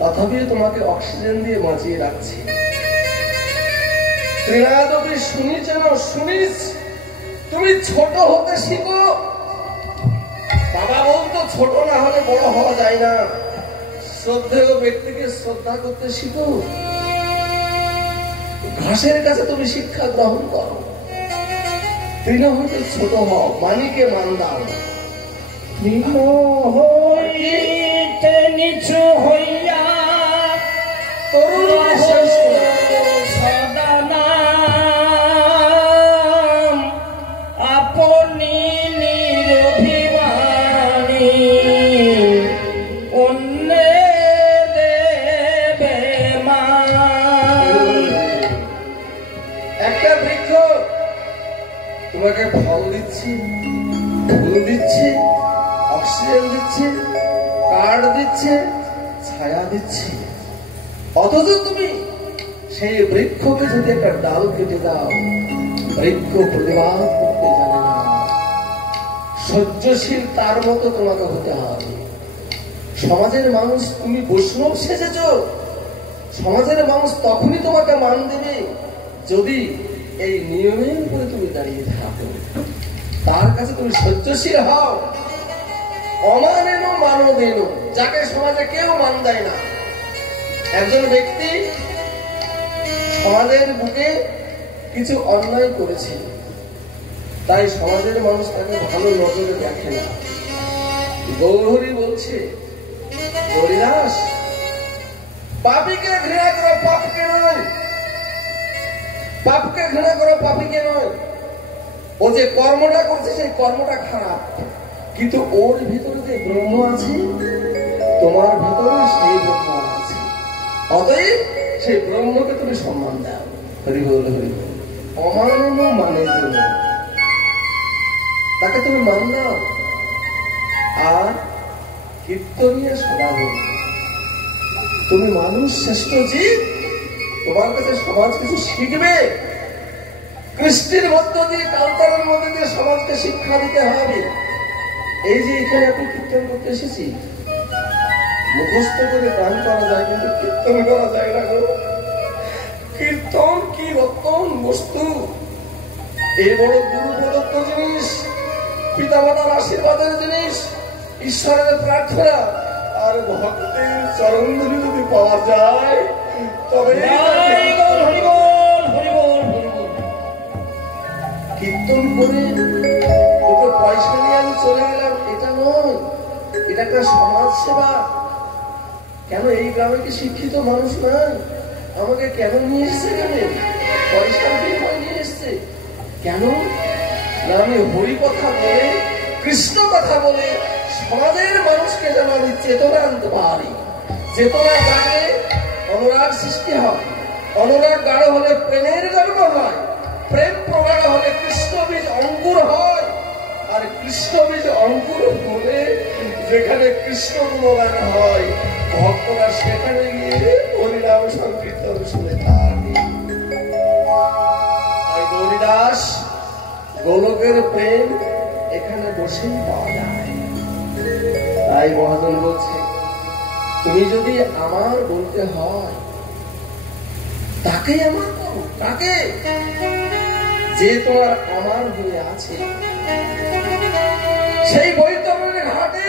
তথাপিও তোমাকে অক্সিজেন দিয়ে বাঁচিয়ে রাখছি। ত্রিনাদবি শুনিস যেন শুনিস, তুমি ছোট হতে শিখো। বাবা বলতো ছোট না হলে বড় হওয়া যায় না। শ্রদ্ধেয় ব্যক্তিকে শ্রদ্ধা করতে শিখো। ঘাসের কাছে তুমি শিক্ষা গ্রহণ করো। তৃণ হইতে ছোট হও, মানিকে মান দাও। তৃণ হইতে নিচু হইয়া তরুণকে শেষ করো। সদা নাম আপনি নিরভিমানী অন্যে দেবে মান। একটা বৃক্ষ তোমাকে ফল দিচ্ছি, ফুল দিচ্ছে, অক্সিজেন দিচ্ছে, কাঠ দিচ্ছে, ছায়া দিচ্ছে, অথচ তুমি সেই বৃক্ষকে যদি একটা ডাল কেটে দাও, বৃক্ষ প্রতিবাদ করতে জানে না। সহ্যশীল তার মতো তোমাকে হতে হবে। সমাজের মানুষ, তুমি বৈষ্ণব সেজেছ, সমাজের মানুষ তখনই তোমাকে মান দেবে যদি এই নিয়মের উপরে তুমি দাঁড়িয়ে থাকো। তার কাছে তুমি সহ্যশীল হও। অমানেন মানবেন, যাকে সমাজে কেউ মান দেয় না। একজন ব্যক্তি সমাজের বুকে কিছু অন্যায় করেছে, তাই সমাজের মানুষ তাকে ভালো নজরে দেখে না। গৌরহরি বলছে, হরিদাস, পাপীকে ঘৃণা করো, পাপকে নয়। পাপকে ঘৃণা করো, পাপীকে নয়। ও যে কর্মটা করছে সেই কর্মটা খারাপ, কিন্তু ওর ভিতরে যে ব্রহ্ম আছে, তোমার ভিতরে সেই ব্রহ্ম আছে। অতএব সেই ব্রহ্মকে তুমি সম্মান দাও। হরি বল, হরি বল। অমানব মানে জন্য তাকে তুমি মান দাও। আর কীর্তনীয় সদা বল, তুমি মানুষ শ্রেষ্ঠ জীব, তোমার কাছে সমাজ কিছু শিখবে। কৃষ্টির মধ্য দিয়ে, কালচারের মধ্যে দিয়ে সমাজকে শিক্ষা দিতে হবে। এই যে এখানে আপনি কীর্তন করতে এসেছি, মুখস্থ করে গান করা যায় কিন্তু কীর্তন করা যায় না। কীর্তন কি রত্ন বস্তু! এই বড় গুরু প্রদত্ত জিনিস, পিতামাতার আশীর্বাদের জিনিস, ঈশ্বরের প্রার্থনা আর ভক্তের চরণধুলি যদি পাওয়া যায় তবে কীর্তন করে দুটো পয়সা নিয়ে আমি চলে গেলাম, এটা নয়। এটা একটা সমাজ সেবা। কেন এই গ্রামে কি শিক্ষিত মানুষ নাই? আমাকে কেন নিয়ে এসছে? কেন পয়সার বিনিময় নিয়ে এসছে? কেন না আমি হরি কথা বলে, কৃষ্ণ কথা বলে সমাজের মানুষকে যেন আমি চেতনা আনতে পারি। চেতনা জাগে অনুরাগ সৃষ্টি হয়। অনুরাগ গাঢ় হলে প্রেমের জন্ম হয়। প্রেম প্রগাঢ় হলে কৃষ্ণ বীজ অঙ্কুর হয়। আর কৃষ্ণ বীজ অঙ্কুর হলে যেখানে কৃষ্ণ গুণগান হয়, ভক্তরা সেখানে গিয়ে হরিনাম সংকীর্তন শুনে থাকে। তাই গৌরীদাস, গোলকের প্রেম এখানে বসেই পাওয়া যায়। তাই মহাজন বলছে, তুমি যদি আমার বলতে হয় তাকে আমার করো, তাকে যে তোমার আমার হয়ে আছে। সেই বৈতরণের ঘাটে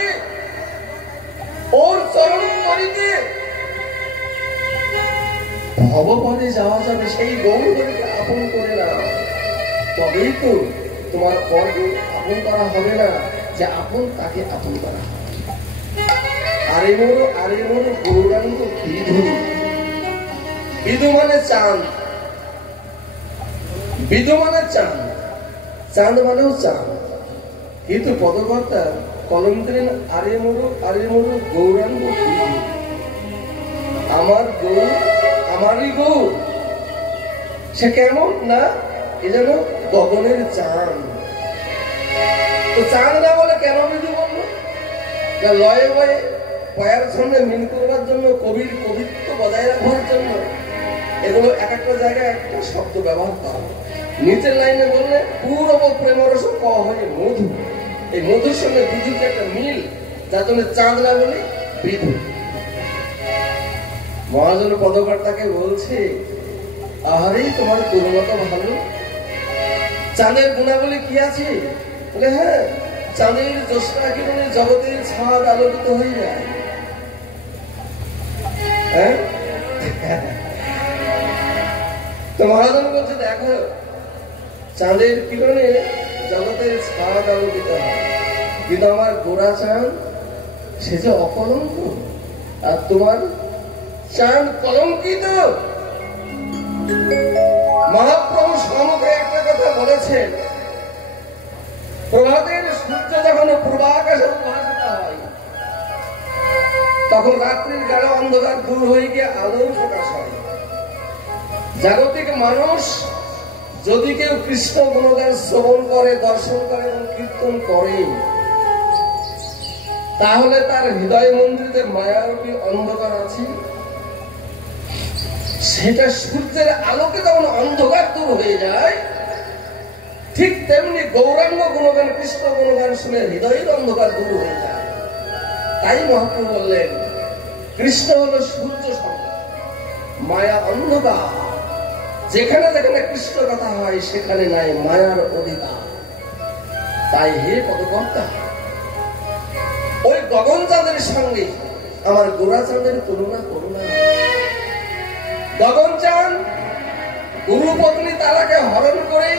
ওর চরণ তরিতে ভবপদে যাওয়া যাবে। সেই গৌরকে আপন করে নাও, তবেই তো তোমার পরকে আপন করা হবে না, যে আপন তাকে আপন করা হবে। আরে মোর গৌরাঙ্গ বিধু। বিধু মানে চাঁদ, বিধু মানে চাঁদ, চাঁদ মানেও চাঁদ। কিন্তু পদকর্তা কলম দিলেন আরে মোর গৌরাঙ্গ বিধু। আমার গৌর, আমারই গৌর। সে কেমন না, এ যেন গগনের চাঁদ। তো চাঁদ না বলে কেন বিধু বললো? লয়ে বয়ে পয়ার সঙ্গে মিল করবার জন্য, কবির কবিত্ব বজায় রাখবার জন্য এগুলো এক একটা জায়গায় একটা শব্দ ব্যবহার করা। নিচের লাইনে বললে পূরব প্রেমরস ক হয়ে মধু। এই মধুর সঙ্গে বিধুর একটা মিল, যার জন্য চাঁদ না বলে বিধু। মহাজন পদকর্তাকে বলছে, আহারে তোমার করুণতা ভালো। চাঁদের গুণাবলী কি আছে? বলে হ্যাঁ, চাঁদের জ্যোৎস্না কিরণে জগতের ছাদ আলোকিত হয়ে যায়। হ্যাঁ, তো মহাজন বলছে দেখো, চাঁদের কিরণে জগতের ছাদ আলোকিত হয়, কিন্তু আমার গোরা চাঁদ সে যে অকলঙ্ক, আর তোমার চাঁদ কলঙ্কিত। মহাপ্রভু সম্মুখে একটা কথা বলেছেন, প্রভাতের সূর্য যখন পূর্বাকাশে উদ্ভাসিত হয়, তখন রাত্রির গাঢ় অন্ধকার দূর হয়ে গিয়ে আলোর প্রকাশ হয়। জাগতিক মানুষ যদি কেউ কৃষ্ণ গুণগান শ্রবণ করে, দর্শন করে এবং কীর্তন করে, তাহলে তার হৃদয় মন্দিরে মায়ারূপী অন্ধকার আছে, সেটা সূর্যের আলোকে যখন অন্ধকার দূর হয়ে যায়, ঠিক তেমনি গৌরাঙ্গ গুণগান, কৃষ্ণ গুণগান শুনে হৃদয়ের অন্ধকার দূর হয়ে যায়। তাই মহাপ্রভু বললেন, কৃষ্ণ হলো সূর্য সমান, মায়া অন্ধকার। যেখানে যেখানে কৃষ্ণ কথা হয় সেখানে নাই মায়ার অধিকার। তাই হে পদকর্তা, ওই গগন চাঁদের সঙ্গে আমার গোরা চাঁদের তুলনা করো না। গগন চাঁদ গুরুপত্নী তারাকে হরণ করে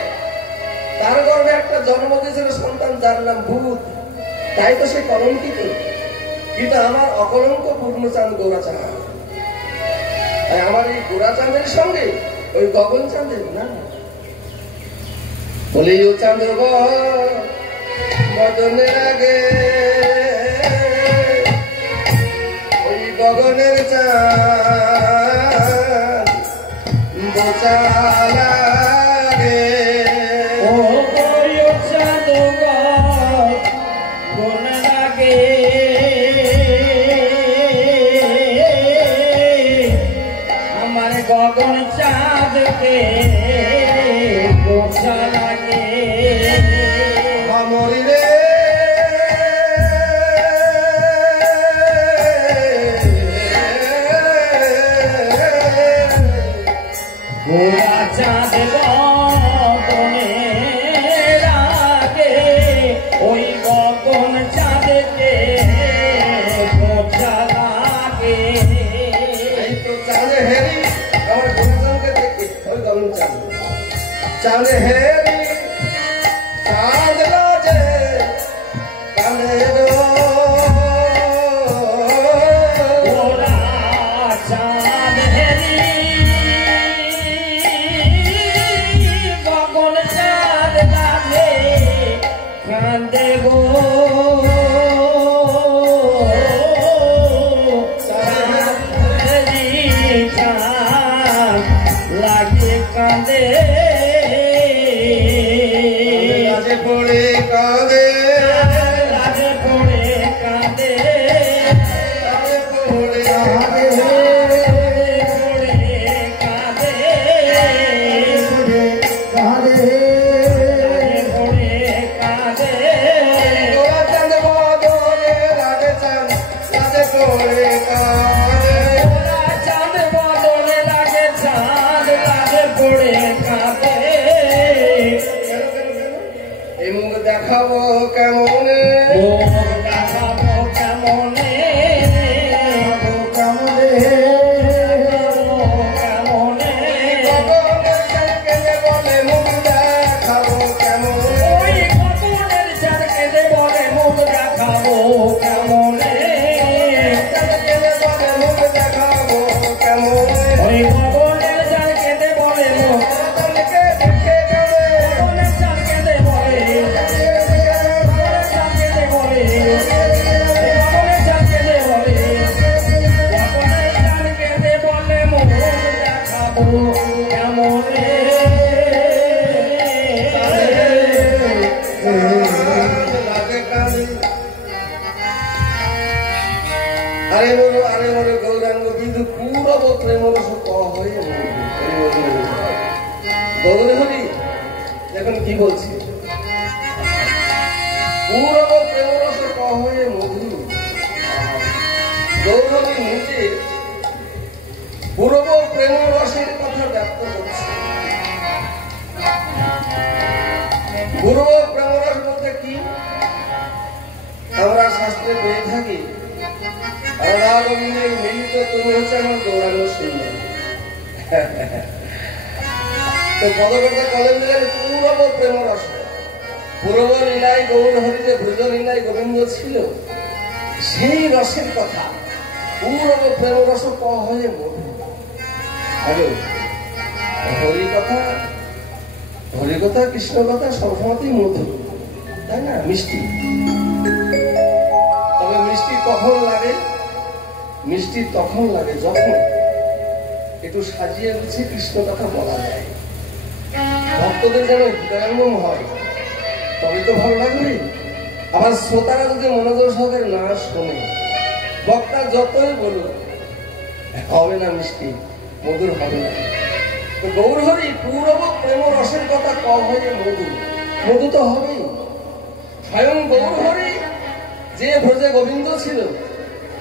তার গর্ভে একটা জন্ম দিয়েছিল সন্তান, যার নাম ভূত। তাই তো সে কলঙ্কিত, কিন্তু আমার অকলঙ্ক পূর্ণচাঁদ গোরা চাঁদ। তাই আমার এই গোরা চাঁদের সঙ্গে ওই গগন চাঁদের না। বলি ও চাঁদ বদনের আগে ওই গগনের চাঁদ বোচা লাগে। ও চাঁদ গগন লাগে, আমার গগন চাঁদকে বোঝা লাগে। আমরি রে গোরা চাঁদ গগনে লাগে, ওই গগন চাঁদকে বোঝা লাগে। এই তো চাঁদ হেরি আমার গুরুজনকে দেখি, ওই গগন চাঁদ চাঁদ হেরি চাঁদ লাজে কানে গোরা চাঁদ হেরি গগন চাঁদ লাগে কান্দে গো। চাঁদ হেরি চাঁদ লাগে কান্দে, লাজে পড়ে কাঁদে, লাজে পড়ে কান্দে, লাজে পড়ে কাঁদে, গোরা চাঁদ বদনে রাধে চাঁদ লাজে পড়ে কাঁদে। এই মুখ দেখাবো কেমনে, গগনের চাঁদকে যে বলে মুখ দেখাবো কেমনে, চাঁদকে যে বলে মুখ দেখাবো কেমনে, চাঁদকে দেখে গেলে লাগে কাঁদে। আরে বলো গৌরাঙ্গ, কিন্তু পুরো বত্রে মনে সব কওয়া হয়ে গৌরী হলি দেখুন কি বলছি, পুরো বত্রে মনে সব কওয়া হয়ে মধু। গৌরী নিজে পবিত্র তুমি হচ্ছে আমার গৌরাঙ্গ সুন্দর। তো পদকর্তা কলেন দিলেন পূর্ব প্রেম রস। পূর্ব লীলায় গৌর হরি যে ব্রজ লীলায় গোবিন্দ ছিল, সেই রসের কথা পূর্ব প্রেম রস হয়ে মধু। আগে হরি কথা কৃষ্ণ কথা সবসময়তেই মধু, তাই না? মিষ্টি। তবে মিষ্টি কখন লাগে? মিষ্টি তখন লাগে যখন একটু সাজিয়ে গুছিয়ে কৃষ্ণ কথা বলা যায়, ভক্তদের যেন হৃদয়ঙ্গম হয়, তবে তো ভালো লাগবে। আবার শ্রোতারা যদি মনোযোগ সহকারে না শোনে, বক্তা যতই বলুক, হবে না মিষ্টি, মধুর হবে না। তো গৌরহরি পূর্ব প্রেম রসের কথা কম হয়ে মধু, মধু তো হবেই। স্বয়ং গৌরহরি যে ভোজে গোবিন্দ ছিল,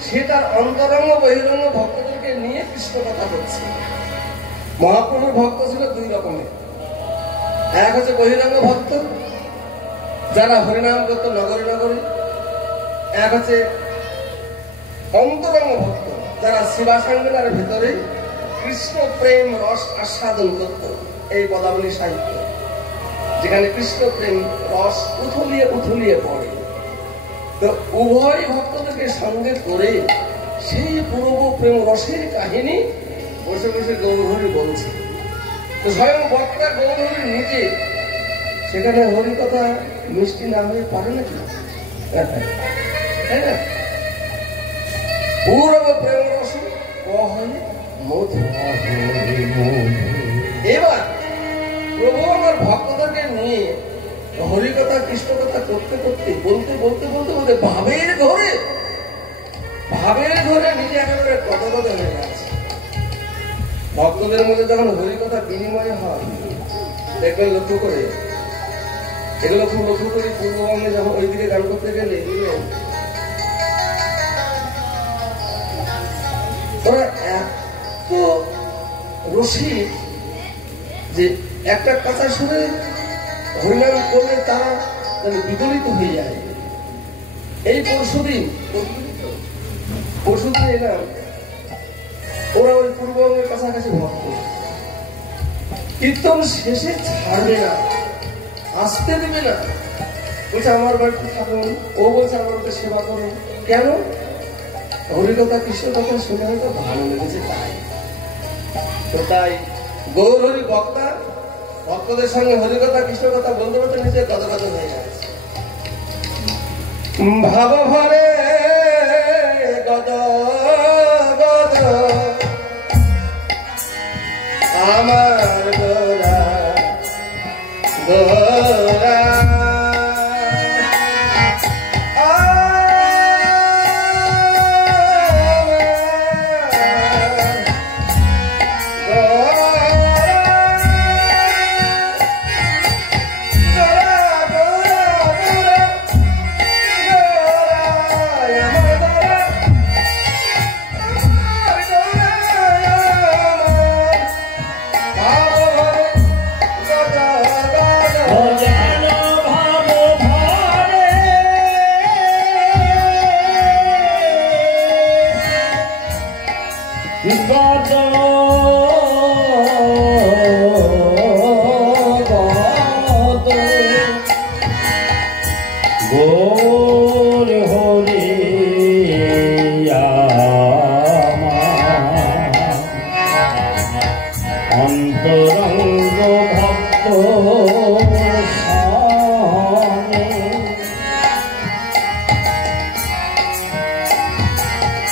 সে তার অন্তরঙ্গ বহিরঙ্গ ভক্তদেরকে নিয়ে কৃষ্ণ কথা বলছে। মহাপ্রভুর ভক্ত ছিল দুই রকমের। এক হচ্ছে বহিরঙ্গ ভক্ত, যারা হরিনাম করতো নগরে নগরে। এক হচ্ছে অন্তরঙ্গ ভক্ত, যারা শিবাসাঙ্গনার ভেতরে কৃষ্ণ প্রেম রস আস্বাদন করত। এই পদাবলী সাহিত্য, যেখানে কৃষ্ণ প্রেম রস উথলিয়ে উথলিয়ে পড়ে। তো উভয় ভক্তদেরকে সঙ্গে করে সেই পূর্ব প্রেম রসের কাহিনী বসে বসে গৌরহরি বলছে। তো স্বয়ং বক্তা গৌরহরি নিজে সেখানে হরি কথা মিষ্টি না হয়ে পারে নাকি? তাই না? পূর্ব প্রেম রস হয়ে মধু। এবার প্রভু আমার ভক্তদেরকে নিয়ে হরি কথা কৃষ্ণ কথা করতে করতে বলতে বলতে বলতে বলতে ভাবের ঘরে নিজে একেবারে গদগদ হয়ে গেছে। ভক্তদের মধ্যে যখন হরি কথা বিনিময় হয়, দেখবেন লক্ষ্য করে, এগুলো খুব লক্ষ্য করি। পূর্ববঙ্গে যখন ওইদিকে গান করতে গেলে ওরা এত রসিক যে একটা কথা শুনে হরিনাম করলে তারা বিগলিত হয়ে যায়। এই পরশুদিন এলাম, ওরা ওই পূর্ববঙ্গের কাছাকাছি ভক্ত, কীর্তন শেষে ছাড়বে না, আসতে দেবে না। বলছে আমার বাড়িতে থাকুন, ও বলছে আমার বাড়িতে সেবা করুন। কেন? হরিকথা কৃষ্ণ কথা শুনে হয়তো ভালো লেগেছে তাই। তো তাই গৌরহরি বক্তা ভক্তদের সঙ্গে হরিকথা কৃষ্ণ কথা বলতে বলতে নিজে গদগদ হয়ে গেছে। ভাব ভরে গদগদ আমার গোরা গোরা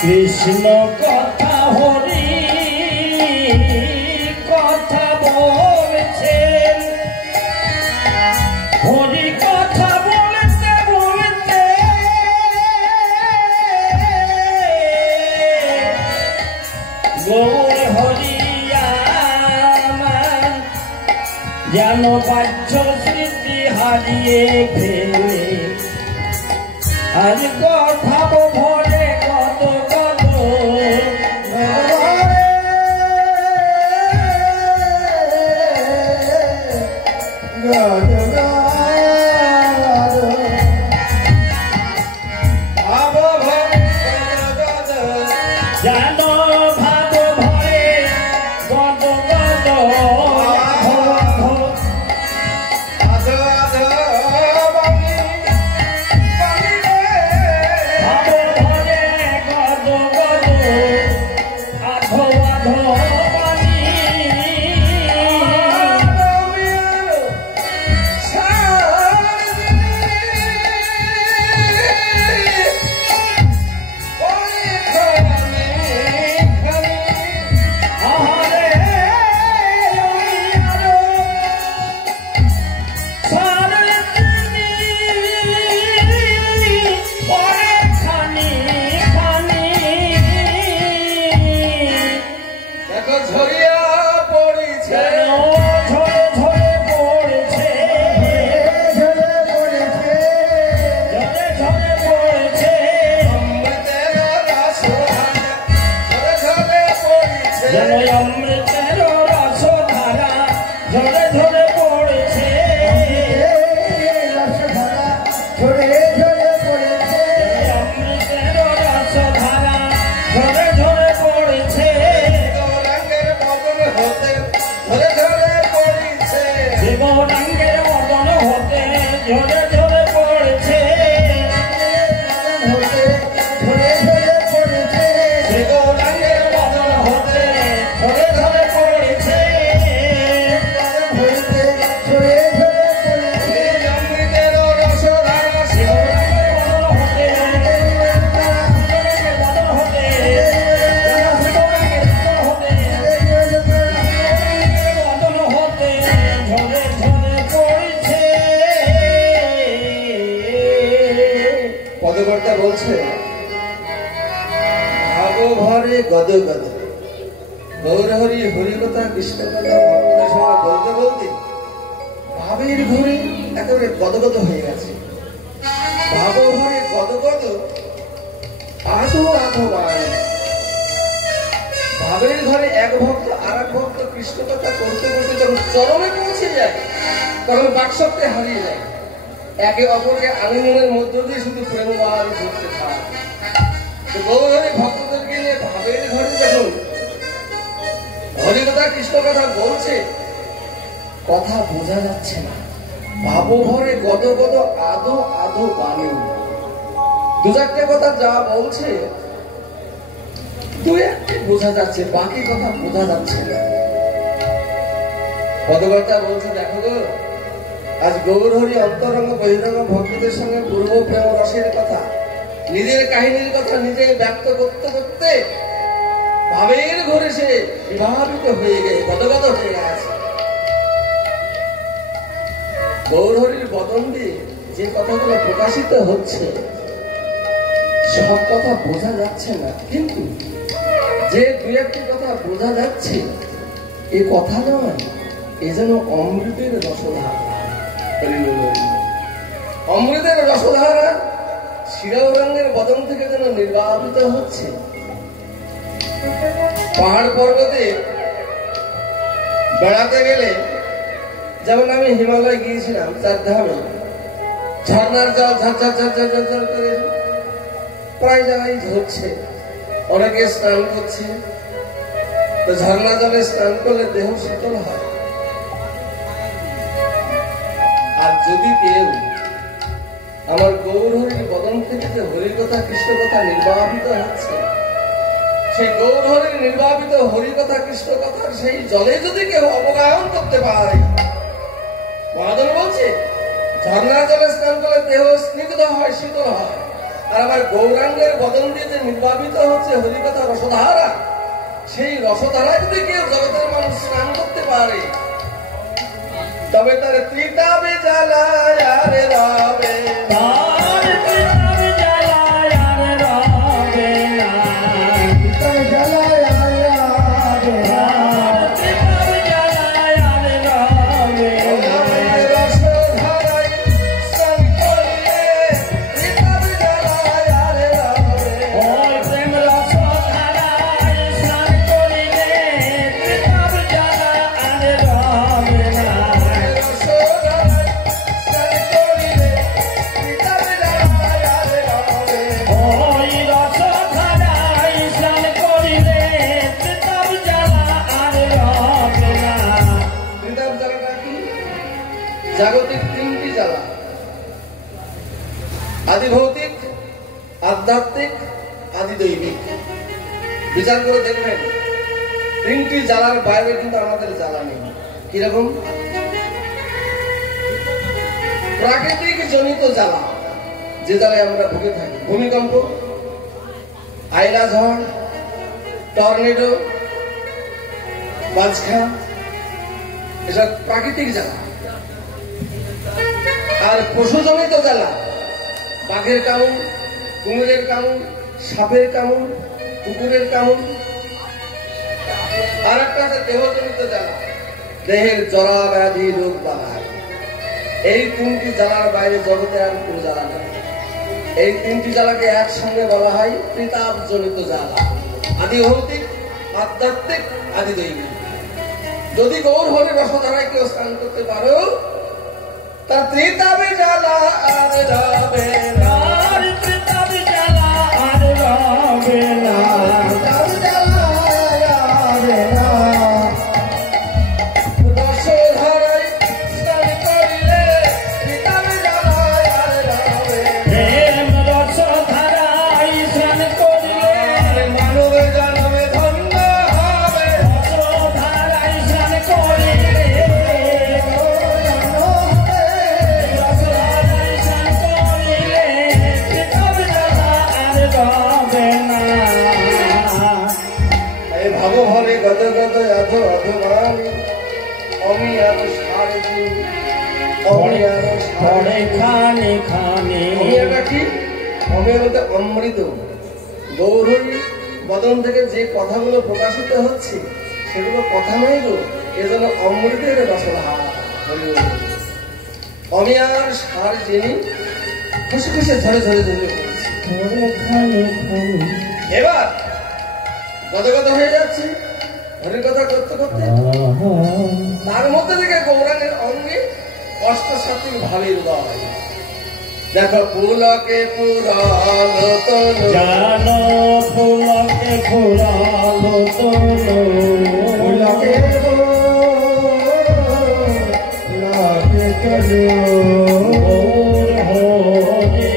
কৃষ্ণ কথা হরি কথা বলছেন, হরি কথা বলতে বলতে গৌর হরি আমার যেন বাহ্য স্মৃতি হারিয়ে ফেলে, আজ কথা ভরে কত কত জানো যেন অমৃতের রসধারা ঝরে ঝরে পড়েছে, রসধারা ঝরে ঝরে পড়েছে, অমৃতের রসধারা ঝরে ঝরে পড়েছে, গৌরাঙ্গের বদন হতে ঝরে ঝরে পড়েছে, গৌরাঙ্গের বদন হতে ঝরে ঝরে পড়েছে, হতে ঝরে ঝরে পড়েছে, গৌরাঙ্গের বদন হতে ঝরে ঝরে পড়েছে, হইতে ঝরে ঝরে পড়েছে, অমৃতের রসধারা গৌরাঙ্গের বদন হতে গৌরাঙ্গের বদন হতে গৌরাঙ্গের বদন হতে বদন হতে ঝরে ঝরে পড়েছে। পদকর্তা বলছে ভাগো ভরে গদ গদ, গৌরহরি হরিকথা কৃষ্ণ কথা ভক্তদের সঙ্গে বলতে বলতে ভাবের ঘরে একেবারে গদগদ হয়ে গেছে। ভাগো ভরে গদগদ আধো আধো বাণী। ভাবের ঘরে এক ভক্ত আর এক ভক্ত কৃষ্ণ কথা করতে করতে যখন চরমে পৌঁছে যায় তখন বাকশক্তি হারিয়ে যায়, একে অপরকে আলিঙ্গনের মধ্য দিয়ে শুধু প্রেমবাদ ঘটতে থাকে। তো গৌরহরি ভক্তদেরকে নিয়ে ভাবের ঘরে যখন হরিকথা কৃষ্ণ কথা বলছে কথা বোঝা যাচ্ছে না, ভাবো ভরে গদ গদ আধো আধো বাণী। দু চারটে কথা যা বলছে দু একটি বোঝা যাচ্ছে, বাকি কথা বোঝা যাচ্ছে না। পদকর্তা বলছে দেখো গো, আজ গৌরহরি অন্তরঙ্গ বহিরঙ্গ ভক্তদের সঙ্গে পূর্ব প্রেম রসের কথা, নিজের কাহিনীর কথা নিজে ব্যক্ত করতে করতে ভাবের ঘরে সে বিভাবিত হয়ে গেছে, গদগদ হয়ে গেছে। গৌরহরির বদন দিয়ে যে কথাগুলো প্রকাশিত হচ্ছে সব কথা বোঝা যাচ্ছে না, কিন্তু যে দু একটি কথা বোঝা যাচ্ছে এ কথা নয়, এ যেন অমৃতের রসধারা। অমৃতের রসধারা শিরাওরাঙ্গের বদন থেকে যেন নির্বাপিত হচ্ছে। পাহাড় পর্বতে বেড়াতে গেলে, যেমন আমি হিমালয় গিয়েছিলাম চারধামে, ঝর্ণার জল ঝরঝর ঝরঝর ঝরঝর করে প্রায় জায়গায় ঝরছে, অনেকে স্নান করছে। তো ঝর্ণা জলে স্নান করলে দেহ শীতল হয়। আর যদি কেউ আমার গৌরহরির বদন থেকে যে হরিকথা কৃষ্ণ কথা নির্বাপিত হচ্ছে, সেই গৌরহরির নির্বাপিত হরিকথা কৃষ্ণ কথার সেই জলে যদি কেউ অবগায়ন করতে পারে, মহাজন বলছে ঝর্ণার জলে স্নান করলে দেহ স্নিগ্ধ হয়, শীতল হয়। আর আমার গৌরাঙ্গের বদন দিয়ে যে নির্বাপিত হচ্ছে হরিকথা রসধারা, সেই রসধারায় যদি কেউ জগতের মানুষ স্নান করতে পারে, তবে তার ত্রিতাবে জ্বালায় আর রবে না, ত্রিতাবে জ্বালায় আর রবে না, ত্রিতাবে জ্বালায় আর রবে না, ত্রিতাবে জ্বালায় আর রবে না। রসধারায় স্নান করলে ত্রিতাবে জ্বালায় আর রবে না। ওই প্রেম রসধারায় স্নান করিলে ত্রিতাবে জ্বালায় আর রবে না। ওই রসধারায় স্নান করিলে ত্রিতাব জ্বালা আর রবে না। ত্রিতাপ জ্বালাটা কি? জাগতিক তিনটি জ্বালা, আদি ভৌতিক, আধ্যাত্মিক, আদি দৈবিক। বিচার করে দেখবেন তিনটি জ্বালার বাইরে কিন্তু আমাদের জ্বালা নেই। কিরকম? প্রাকৃতিক জনিত জ্বালা, যে জ্বালায় আমরা ভুগে থাকি, ভূমিকম্প, আইলা ঝড়, টর্নেডো, বাজখা, এসব প্রাকৃতিক জ্বালা। আর পশুজনিত জ্বালা, বাঘের কামড়, কুমিরের কামড়, সাপের কামড়, কুকুরের কামড়। আর একটা আছে দেহজনিত জ্বালা, দেহের জরা ব্যাধি রোগ বালাই। এই তিনটি জ্বালার বাইরে জগতে আর কোন জ্বালা নেই। এই তিনটি জ্বালাকে একসঙ্গে বলা হয় ত্রিতাপ জনিত জ্বালা। আদি ভৌতিক, আধ্যাত্মিক আদি দৈবিক। যদি গৌর হরে রসধারায় কেউ স্নান করতে পারো, তার ত্রিতাবে জ্বালা আর রবে না, ত্রিতাবে জ্বালা আর রবে না, ত্রিতাবে জ্বালা আর রবে না। রসধারায় স্নান করিলে ত্রিতাবে জ্বালা আর রবে না। রসধারায় স্নান করিলে মানব জন্মে ধন্য হবে, রসধারায় স্নান করিলে রসধারায় স্নান করিলে ত্রিতাবে জ্বালা আর রবে না। এই ভাব ভরে গত গত অধ অধমানি অমি আরো সারজি, অমি আরো পড়ে খানে খানে অমিয়াটা কি? অমিয়া বলতে অমৃত। গৌরহরি বদন থেকে যে কথাগুলো প্রকাশিত হচ্ছে সেগুলো কথা নয় গো, এজন্য অমৃতের রসধার। অমিয়ার সার যিনি খুশি খুশি ঝরে ঝরে ঝরে পড়ছে। পড়ে খানে খানে এবার গদগদ হয়ে যাচ্ছে হরির কথা করতে করতে। তার মধ্যে থেকে গৌরাঙ্গের অঙ্গে অষ্টসাত্বিক ভাবের উদয়। দেখো পুলকে পুরালো তনু, জানো ফুলকে ফুলালো তনু, পুলকে পুরালো তনু। গৌর হরি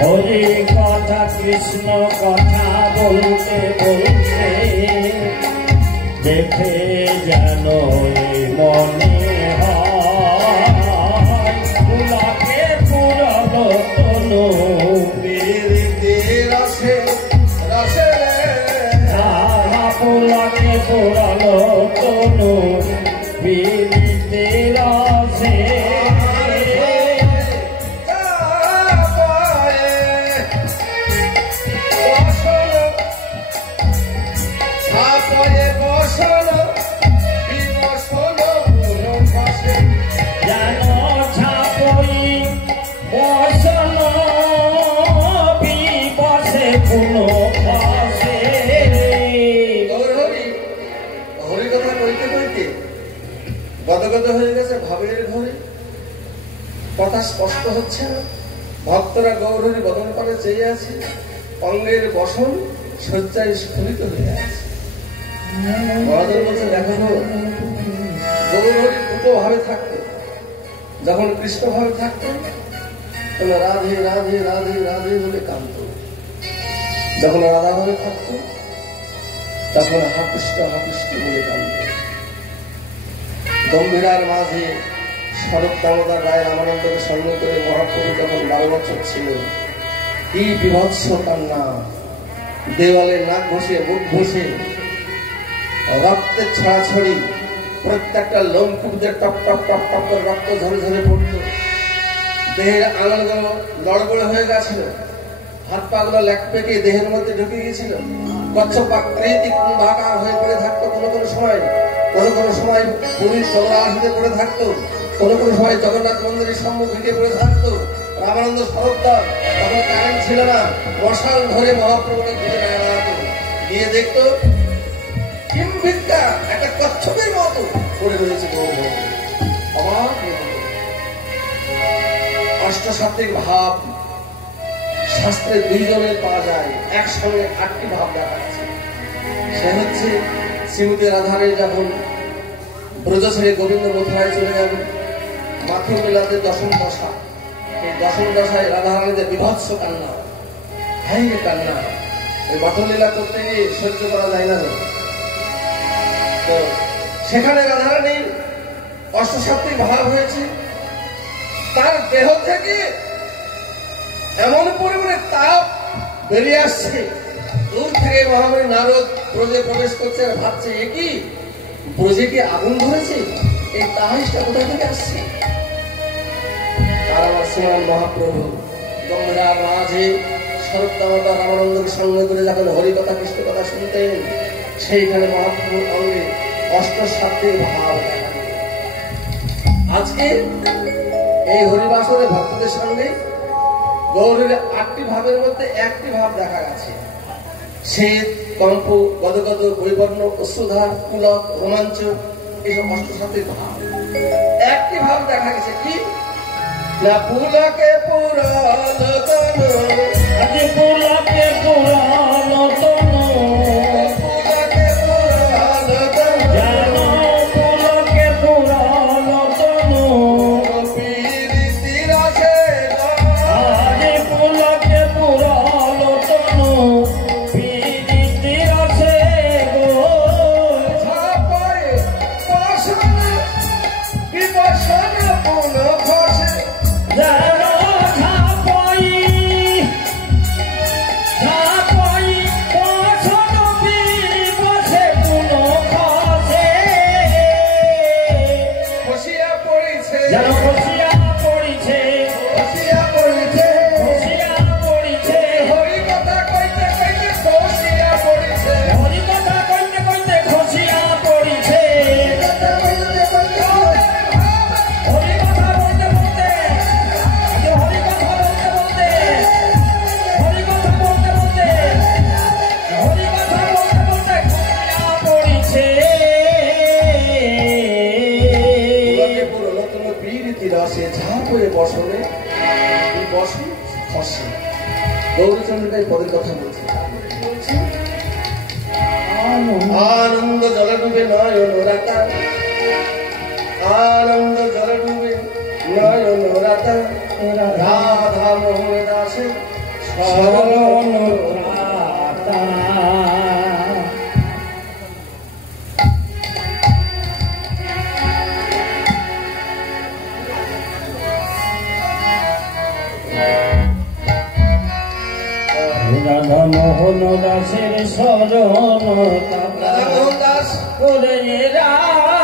হরি কথা কৃষ্ণ কথা বলতে বলতে দেখে যেন এই মনে হয় ফুলকে ফুরালো তনু, বিরিতি রসে রসে ফুলকে ফুরালো তনু বিরিতে রসে। জানো ছাপই বসন বিবসে পুন বসে। হরি কথা কইতে কইতে গদগদ হয়ে গেছে ভাবের ঘরে, কথা স্পষ্ট হচ্ছে না। ভক্তরা গৌরহরি বদন পানে চেয়ে আছে, অঙ্গের বসন শয্যায় স্ফুরিত হয়ে আছে। মহাজন বলছে দেখো গৌরহরি দুটো ভাবে থাকতো। যখন কৃষ্ণ ভাবে থাকতেন তখন রাধে রাধে রাধে রাধে বলে কাঁদত। যখন রাধা ভাবে থাকত তখন হাকৃষ্ট হাকৃষ্ট বলে কাঁদত। গম্ভীরার মাঝে শরৎ দামোদর রায় রামানন্দকে সঙ্গে করে মহাপ্রভু যখন 12 বছর ছিল, কি বিভৎস কান্না! দেওয়ালে নাক ঘষে মুখ ঘষে রক্তের ছড়াছড়ি, প্রত্যেকটা লোমকূপ দিয়ে টপ টপ টপ টপ করে রক্ত ঝরে ঝরে পড়ত। দেহের আঙুলগুলো লড়বড় হয়ে গেছিল, হাত পা গুলো লেখ পেকে দেহের মধ্যে ঢুকে গিয়েছিল। কচ্ছপ আকৃতি কুম্ভাকার হয়ে পড়ে থাকতো কোনো কোনো সময়, কোনো কোনো সময় পুরীর চৌরাশিতে পড়ে থাকতো, কোনো কোনো সময় জগন্নাথ মন্দিরের সম্মুখে পড়ে থাকতো। রামানন্দ সরোবর তখন কারেন্ট ছিল না, মশাল ধরে মহাপ্রভুকে ঘুরে বেড়াতো। গিয়ে দেখতো কিম্ভিক্কা একটা কচ্ছপের মতো পড়ে রয়েছে। অবাক হয়ে যেত। অষ্টসাত্ত্বিক ভাব শাস্ত্রে দুইজনের পাওয়া যায়, একসঙ্গে 8টি ভাব দেখা যাচ্ছে। সে হচ্ছে শ্রীমতী রাধারে যখন ব্রজ ছেড়ে গোবিন্দ মথুরায় চলে যাবে, মাথু মেলাতে দশম দশা, সেই দশম দশায় রাধারানীদের বিভৎস কান্না, হাইরে কান্না। এই বাথলীলা করতে গিয়ে সহ্য করা যায় না। তো সেখানে রাধারানী অষ্টসাত্ত্বিক ভাব হয়েছে। তার দেহ থেকে এমন পরিমাণে তাপ বেরিয়ে আসছে, দূর থেকে মহামণি নারদ ব্রজে প্রবেশ করছে আর ভাবছে এ কি ব্রজে কি আগুন ধরেছে, এই তাহাইটা কোথায় থেকে আসছে। আর আমার শ্রীমান মহাপ্রভু গম্ভীরার মাঝে শরৎ দামোদর রামানন্দকে সঙ্গে করে যখন হরি কথা কৃষ্ণ কথা শুনতেন, সেইখানে মহাপ্রভুর অঙ্গে অষ্টসাত্ত্বিক ভাব দেখা দিল। আজকে এই হরিবাসরে ভক্তদের সঙ্গে গৌরের 8টি ভাবের মধ্যে একটি ভাব দেখা গেছে, শ্বেত, কম্প, গদগদ, বৈবর্ণ, অশ্রুধার, পুলক, রোমাঞ্চ, এইসব অষ্টসাতের ভাব। একটি ভাব দেখা গেছে কি না, পুলকে পুরাল তনু, পুলকে পুরাল তনু, পুলকে পুরাল তনু, যেন পুলকে পুরাল তনু, পীড়িতি রসে আরে পুলকে পুরাল তনু, পীড়িতি রসে গো, ঝাপায় বসন বিবসন পুল খসে, যেন ঝাপাই ঝাপাই বসন বিবসে পুল খসে, খসিয়া পড়িছে, যেন খসিয়া পড়িছে, খসিয়া পড়িছে, খসিয়া পড়িছে, হরি কথা কইতে কইতে খসিয়া পড়িছে, হরি কথা কইতে কইতে খসিয়া পড়িছে, কথা কইতে কইতে হরি কথা বলতে বলতে, আগে হরি কথা বলতে বলতে, হরি কথা বলতে বলতে, হরি কথা বলতে বলতে খসিয়া পড়িছে। পুলকে পুরল তনু পীড়িতি রসে ঝাপয়ে বসনে বসে খসে। গৌরচন্দ্রটাই পরের কথা বলছে, আনন্দ জলে ডুবে নয়ন রাতা, আনন্দ জলে ডুবে নয়ন রাতা, রাধা মোহন দাসে শরণ প্রাতা। রাধা মোহন দাসের শরণ রাধা মোহন দাস করে রাধা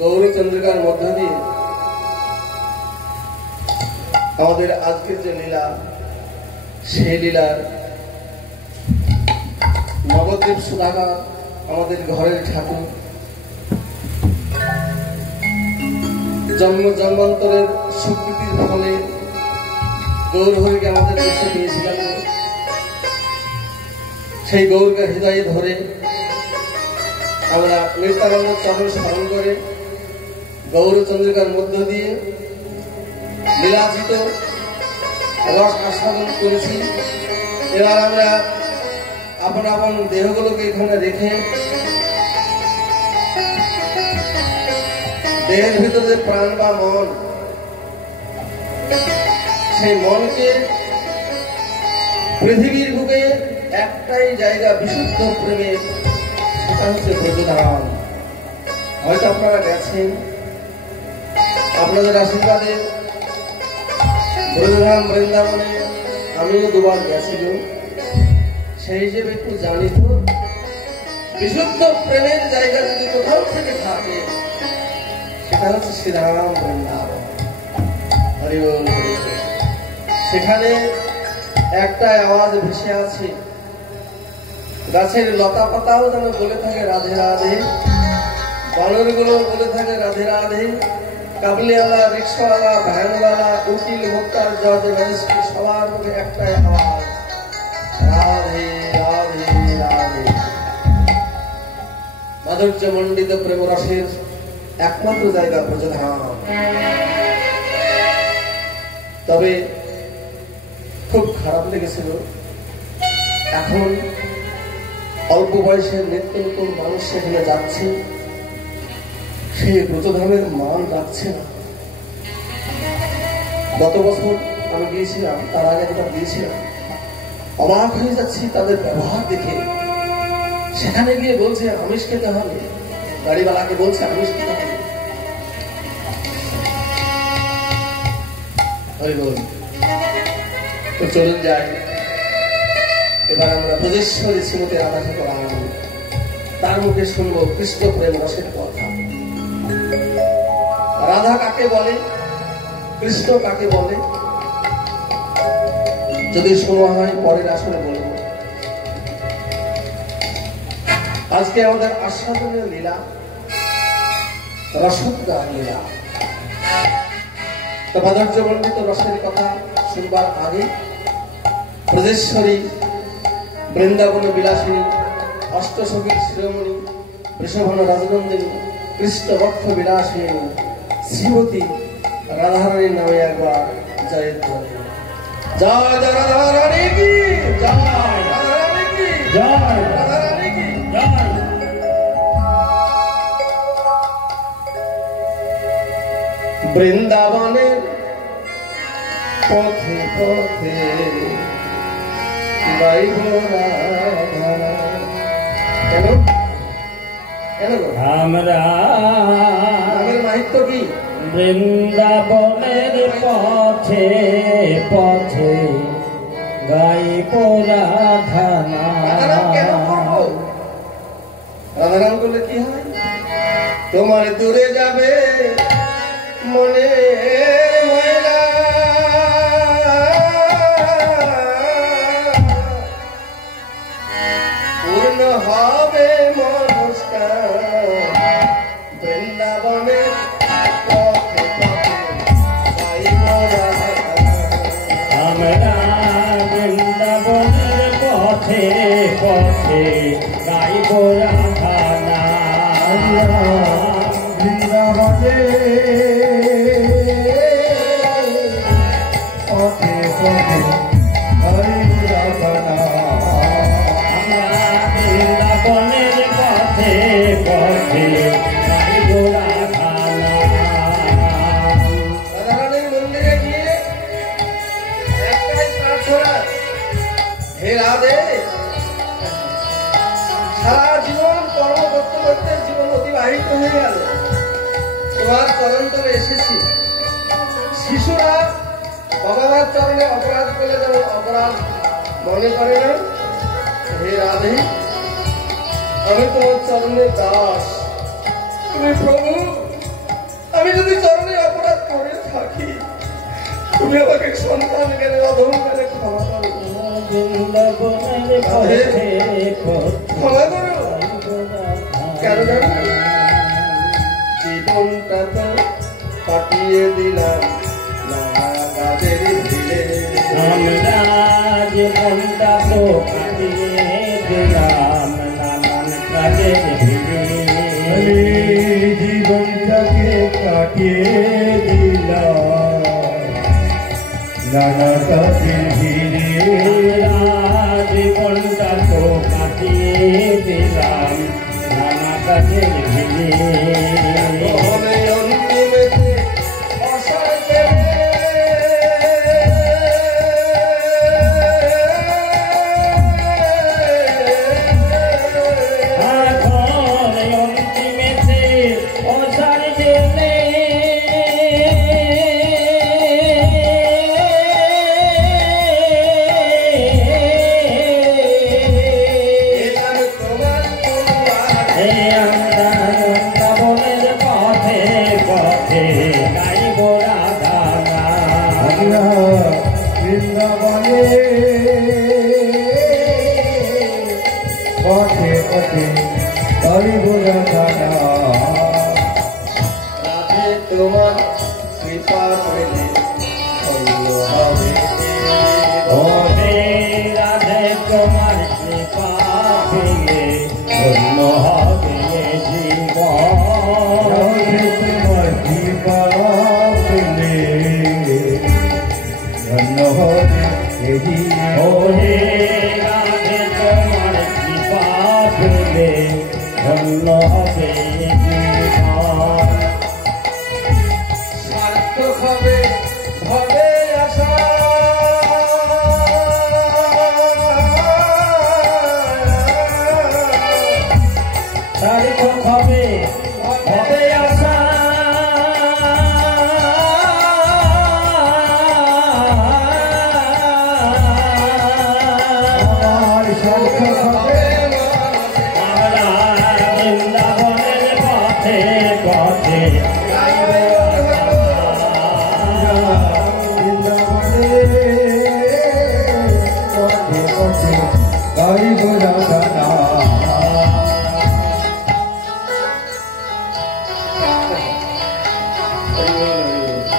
গৌরচন্দ্রিকার মধ্য দিয়ে আমাদের আজকের যে লীলা, সেই লীলার নবদ্বীপ সুধাগা আমাদের ঘরের ঠাকুর জন্ম জন্মান্তরের স্বীকৃতির ফলে গৌর হরিকে আমাদের দেশে নিয়েছিলেন। সেই গৌরকে হৃদয়ে ধরে আমরা নিত্যানন্দ চরণ স্মরণ করে গৌরচন্দ্রিকার মধ্য দিয়ে লীলাজিত রস আস্বাদন করেছি। এবার আমরা আপন আপন দেহগুলোকে এখানে রেখে দেহের ভিতরে প্রাণ বা মন, সেই মনকে পৃথিবীর বুকে একটাই জায়গা বিশুদ্ধ প্রেমের, সেটা হচ্ছে ব্রজধাম। হয়তো আপনারা গেছেন, আপনাদের আশীর্বাদে ব্রজধাম বৃন্দাবনে আমিও দুবার গেছিল। সেই হিসেবে একটু জানি তো, বিশুদ্ধ প্রেমের জায়গা যদি কোথাও থেকে থাকে সেটা হচ্ছে শ্রীরাম বৃন্দাবন। হরি বল। সেখানে একটা আওয়াজ ভেসে আছে, গাছের লতা পাতাও যেন বলে থাকে রাধে রাধে, বানর গুলো বলে থাকে রাধে রাধে, কাবলিওয়ালা, রিক্সাওয়ালা, ভ্যানওয়ালা, উকিল, ভোক্তার, জজ, ম্যাজিস্ট্রেট সবার মধ্যে একটাই আওয়াজ, রাধে রাধে রাধে। মাধুর্য মণ্ডিত প্রেম রসের একমাত্র জায়গা ব্রজধাম। তবে খুব খারাপ লেগেছিল, এখন অল্প বয়সের নিত্য নতুন মানুষ সেখানে যাচ্ছে, সেই ব্রজধামের মান রাখছে না। গত বছর আমি গিয়েছিলাম, তার আগে যেটা গিয়েছিলাম, অবাক হয়ে যাচ্ছি তাদের ব্যবহার দেখে। সেখানে গিয়ে বলছে আমিষ খেতে হবে, গাড়িওয়ালাকে বলছে আমিষ খেতে হবে। তো চলুন যাই, এবার আমরা ব্রজেশ্বরী শ্রীমতী রাধা ঠাকুর আনন্দ, তার মুখে শুনবো কৃষ্ণ প্রেম রসের কথা। রাধা কাকে বলে, কৃষ্ণ কাকে বলে, যদি সময় হয় পরের আসলে বলবো। আজকে আমাদের আস্বাদনের লীলা, রসোদ্গার লীলা। তো মাধুর্য মণ্ডিত রসের কথা শুনবার আগে ব্রজেশ্বরী বৃন্দাবন বিলাসী অষ্টসখী শিরোমণি বৃষভন রাজনন্দিনী কৃষ্ণ বক্ষ বিলাসী শ্রীমতী রাধারানীর নামে একবার জয় জয় জয় রাধারানী কি জয়, রাধারানী কি জয়, রাধারানী কি জয়। বৃন্দাবনের পথে পথে গাইব রাধা। কেন কেন গো? আমরা নামের মাহিত্য কি? বৃন্দাবনের পথে পথে গাইব রাধা রাধারাম কেন করবো? নাম। রাধারাম করলে কি হয়? তোমার দূরে যাবে মনে ময়লা, পূর্ণ হবে মনস্কার। বৃন্দাবনের পথে পথে গাইব রাধা। আমরা বৃন্দাবনের পথে পথে গাইব রাধা নাম। বৃন্দাবনে পথে পথে গাইব রাধা নাম। আমরা বৃন্দাবনের পথে পথে গাইব রাধা নাম। রাধারানীর মন্দিরে গিয়ে একটাই প্রার্থনা, হে রাধে, সারা জীবন কর্ম করতে করতে জীবন অতিবাহিত হয়ে গেল, তোমার চরণতলে এসেছি। শিশুরা বাবা মার চরণে অপরাধ করলে যেমন অপরাধ মনে করে না, হে রাধে, আমি তোমার চরণের দাস, তুমি প্রভু। আমি যদি চরণে অপরাধ করে থাকি, তুমি আমাকে সন্তান জ্ঞানে অধম জ্ঞানে ক্ষমা করো, বৃন্দাবনের পথে পথে ক্ষমা করো। গাইব রাধা কেন জানো? জীবনটা তো কাটিয়ে দিলাম নানা কাজের ভিড়ে। আমরা জীবনটা তো কাটিয়ে দিলাম নানান কাজের ভিড়ে। জীবনটাকে কাটিয়ে দিলাম নানা কাজের ভিড়ে। আমরা জীবনটা তো কাটিয়ে দিলাম নানা কাজের ভিড়ে। মনে অন্তিমেতে আশার দেবে, এখন অন্তিমেতে অসার জেলে এলাম তোমার তোমার। আমরা বৃন্দাবনের পথে পথে গাইব রাধা নাম। আমরা বৃন্দাবনে পথে পথে গাইব রাধা নাম। রাধে তোমার কৃপা পেলে অন্য হবে ওরে রাধে তোমার কৃপা পেলে ধন্য হবে জীবন। রাধে তোমার কৃপা পেলে ধন্য হবে এ জীবন। ওরে রাধে তোমার কৃপা পেলে ধন্য হবে জীবন। সার্থক হবে ভবে আশা, সার্থক হবে হবে আশা। আমার সার্থক হবে আমরা বৃন্দাবনের পথে পথে গাইব রাধা। বৃন্দাবনে পথে পথে গাইব রাধা নাম।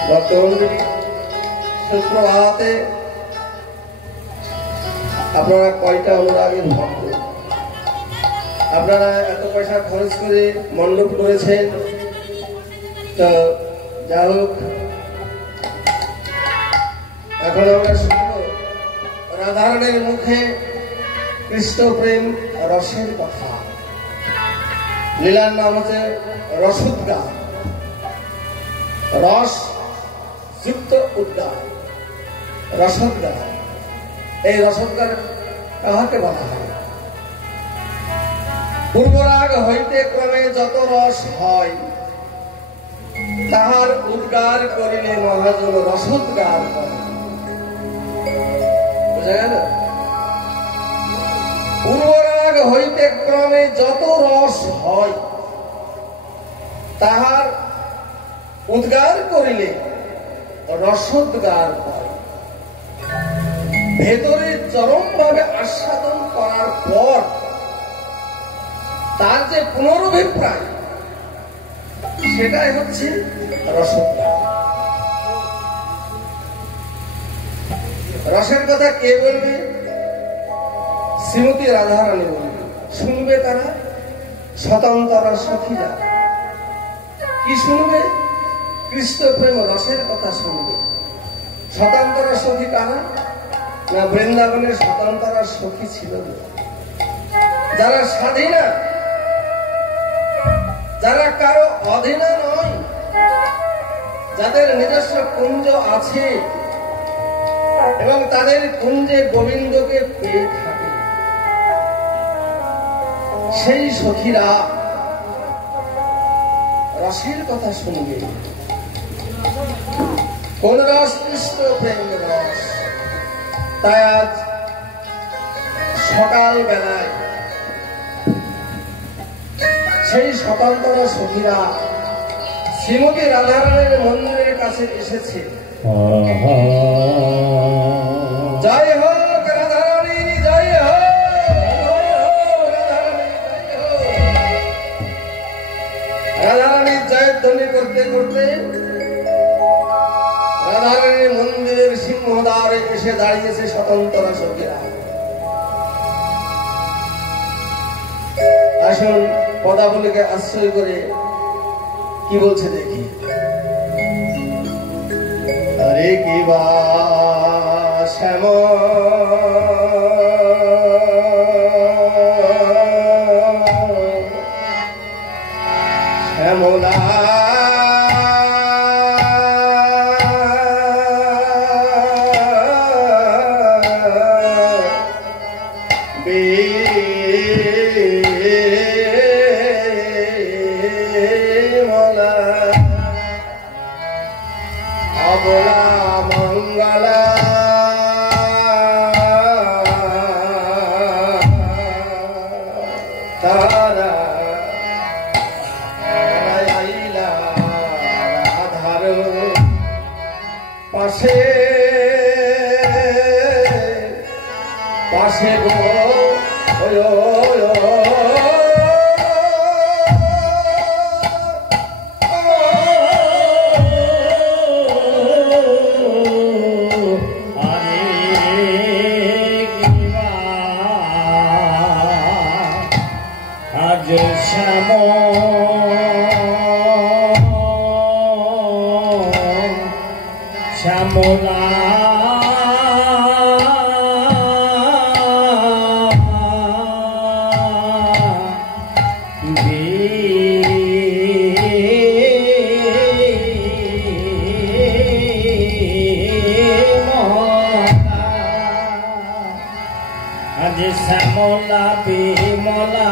ভক্তমন্ডলী, সুপ্রভাতে আপনারা কয়টা অনুরাগের ভক্ত? আপনারা এত পয়সা খরচ করে মণ্ডপ করেছেন, তো যা হোক এখন আমরা শুনব রাধারানীর মুখে কৃষ্ণ প্রেম রসের কথা। লীলার নাম হচ্ছে রসোদ্গার, রস যুক্ত উদ্গার, রসোদ্গার। এই রসোদ্গার কাহাকে বলা হয়? পূর্বরাগ হইতে ক্রমে যত রস হয় তাহার উদ্গার করিলে মহাজন রসোদ্গার করে। বুঝা গেল? পূর্বরাগ হইতে ক্রমে যত রস হয় তাহার উদ্গার করিলে রসোদ্গার করে। ভেতরে চরম ভাবে আস্বাদন করার পর তার যে পুনরভিপ্রায় সেটাই হচ্ছে রসোদ্গার। রসের কথা কে বলবে? শ্রীমতী রাধারানী বলবে। শুনবে তারা স্বতন্ত্র সখীরা। কি শুনবে? কৃষ্ণ প্রেম রসের কথা শুনবে। স্বতন্ত্র সখী কারা? না, বৃন্দাবনের স্বতন্ত্র সখী ছিল যারা স্বাধীনা, যারা কারো অধীনা নয়, যাদের নিজস্ব কুঞ্জ আছে এবং তাদের কুঞ্জে গোবিন্দকে পেয়ে থাকে, সেই সখীরা রসের কথা শুনবে। কোন রস? কৃষ্ণ প্রেম রস। তাই আজ সকাল বেলায় সেই স্বতন্ত্র সখীরা শ্রীমতী রাধারানীর মন্দিরের কাছে এসেছে। জয় হোক রাধারানী, জয় হোক রাধারানী, জয় হোক। রাধারানীর জয়ধ্বনি করতে করতে রাধারানীর মন্দিরের সিংহদ্বারে এসে দাঁড়িয়েছে স্বতন্ত্র সখীরা। আসুন পদাবলীকে আশ্রয় করে কি বলছে দেখি। আরে কি বা শ্যাম শ্যামলা পাশে গো আজ শ্যাম শ্যামলা আজ শ্যামলা বিমলা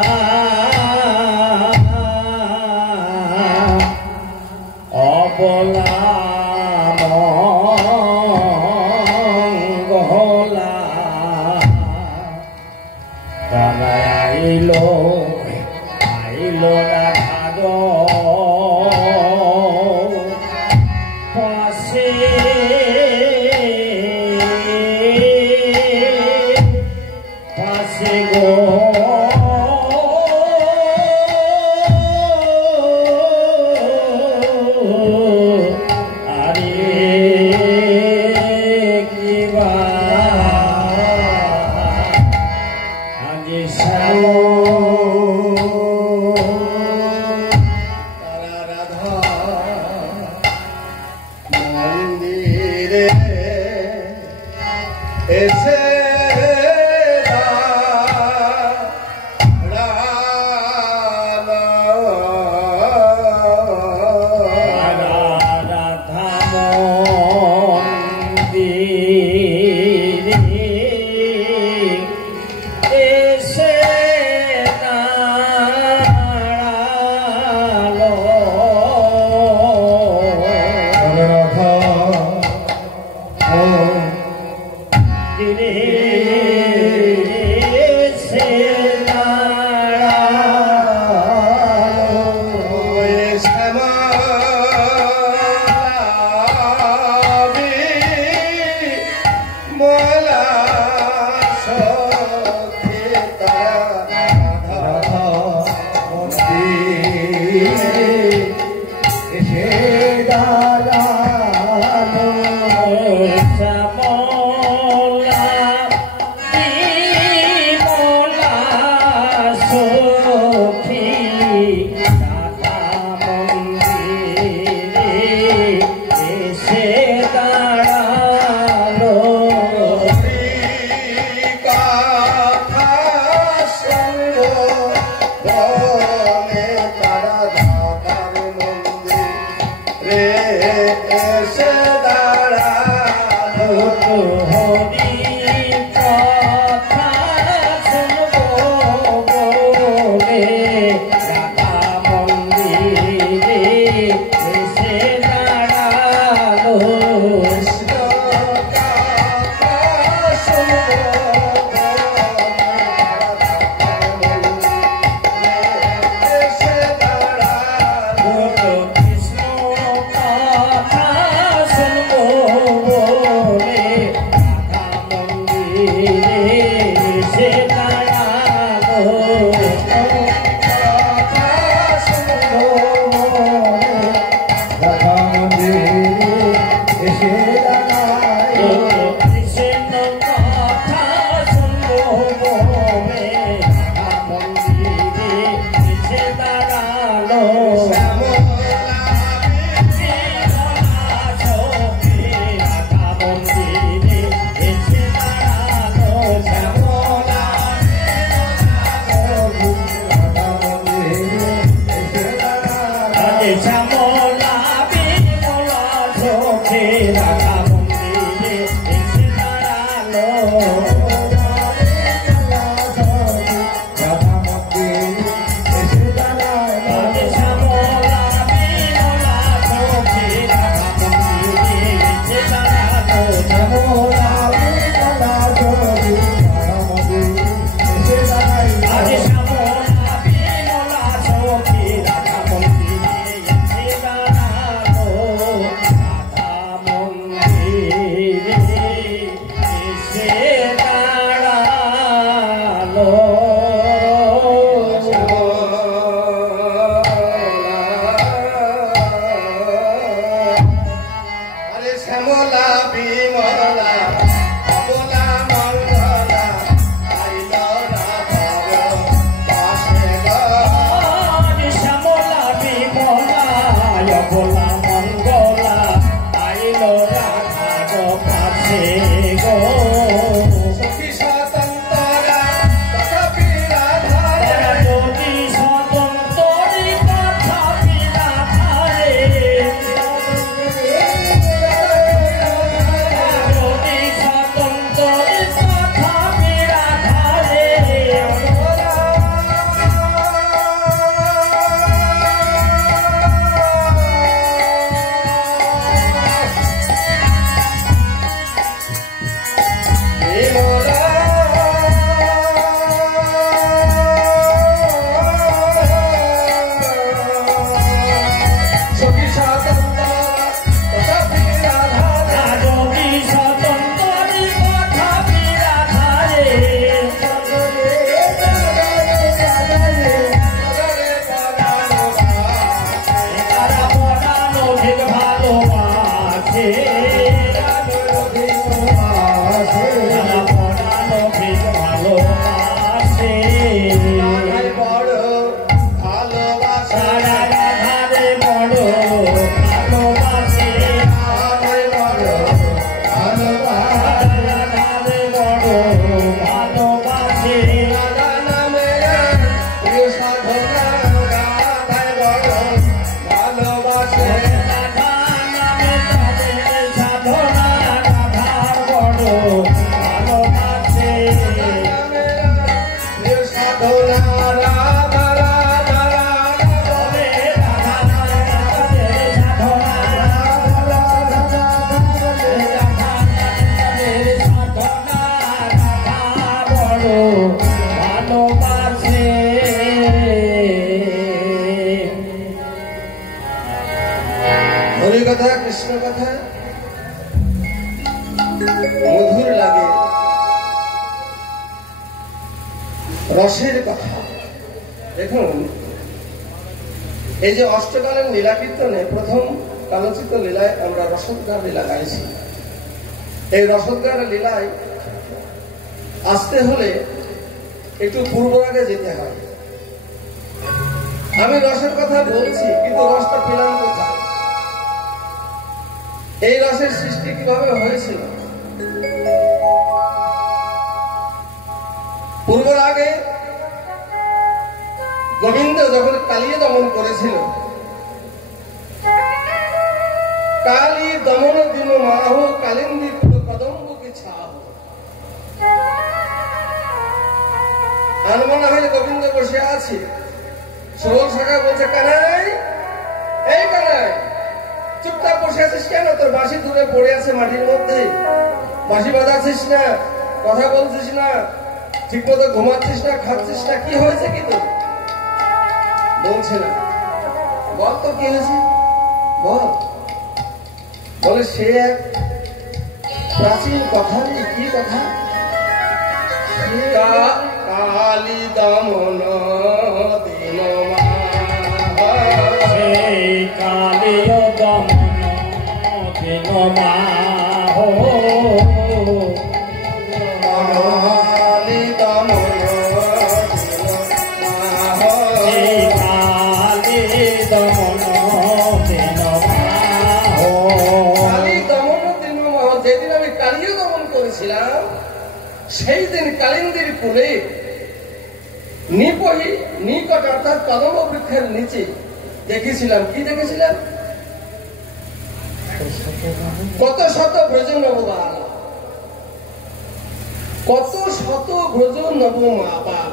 অবলা মঙ্গলা তারা আইলো রাধার পাশে পাশে গো এসে মধুর লাগে রসের কথা। দেখুন, এই যে অষ্টকালের লীলা কীর্তনে প্রথম কালোচিত লীলায় আমরা রসোদ্গার লীলা গাইছি। এই রসোদ্গার লীলায় আসতে হলে একটু পূর্বরাগে যেতে হয়। আমি রসের কথা বলছি, কিন্তু রসটা পেলাম কোথায়? এই রসের সৃষ্টি কিভাবে হয়েছিল? পূর্বরাগে গোবিন্দ যখন কালিয়ে দমন করেছিল, কালী দমন দিন মাহ কালিন্দী কদম্ব কি ছাহ। আনমনা হয়ে গোবিন্দ বসে আছে, সরল শাখা বলছে, কানাই, এই কানাই, চুপচাপ বসে আছিস কেন? তোর বাঁশি দূরে পড়ে আছে মাটির মধ্যে, বাঁশি বাজাচ্ছিস না, কথা বলছিস না, ঠিক মতো ঘুমাচ্ছিস না, খাচ্ছিস না, কি হয়েছে? কি তোর বলছে না। বল তো কি হয়েছে, বল। বলে সে এক প্রাচীন কথা নেই। কি কথা? কালী দমন দিন কালীয় দমন দিন কালী দমন যেদিন আমি কালীয় দমন করেছিলাম, সেই দিন কালিন্দীর কুলে নিকট অর্থাৎ কদম বৃক্ষের নিচে দেখেছিলাম। কি দেখেছিলাম? কত শত ব্রজ নববাল, কত শত ব্রজ নবমাবাল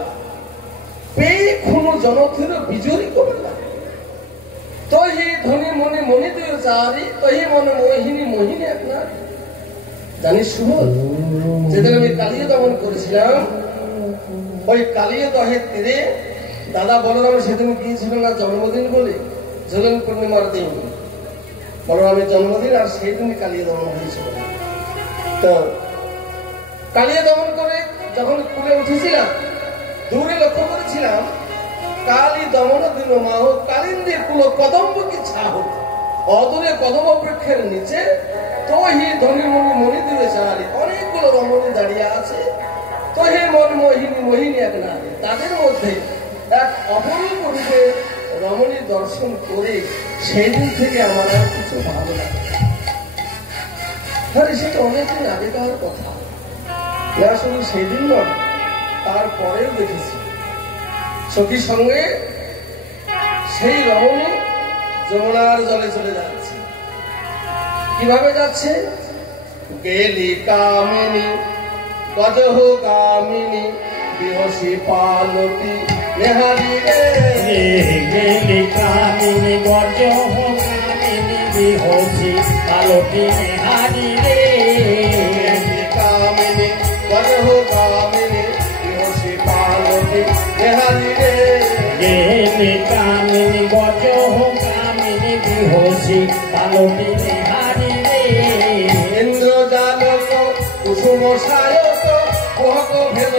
পেয়ে খুনু জনথির বিজয়ী করলাম। তহি ধনী মনে মনি দুই চারি, তহি মনে মোহিনী মোহিনী এক নারী। জানিস সুবোধ, যেদিন আমি কালীয় দমন করেছিলাম, ওই কালীয় দহের তীরে দাদা বলরাম সেদিন গিয়েছিল না জন্মদিন বলে, ঝুলন পূর্ণিমার দিন বলরামের জন্মদিন, আর সেই দিন কালীয় দমন হয়েছিল। তো কালীয় দমন করে যখন কুলে উঠেছিলাম, দূরে লক্ষ্য করেছিলাম কালী দমন দিন মাহ কালিন্দীর কুল কদম্ব কি ছাহ। অদূরে কদম বৃক্ষের নিচে তহি ধনী মনি মনি দূরে চারি, অনেকগুলো রমণী দাঁড়িয়ে আছে। তহি মন মোহিনী মোহিনী এক নারী, তাদের মধ্যে এক অপরূপ রূপে রমণী দর্শন করে সেই দিন থেকে আমার আর কিছু ভালো লাগে। আরে সেটা অনেকদিন আগেকার কথা না, শুধু সেই দিন নয়, তারপরেও দেখেছি সখীর সঙ্গে সেই রমণী যমুনার জলে চলে যাচ্ছে। কিভাবে যাচ্ছে? গেলি কামিনী গজহ গামিনী বিহসি পালতি নেহারি রে। গেলি কামিনী গজহ গামিনী বিহসি পালতি নেহারি রে। কামিনী গজহ গামিনী বিহসি পালতি নেহারি রে। গেলি কামিনী গজহ গামিনী বিহসি পালতি নেহারি রে। ইন্দ্রজালক কুসুম সায়ক কুহক ভেদ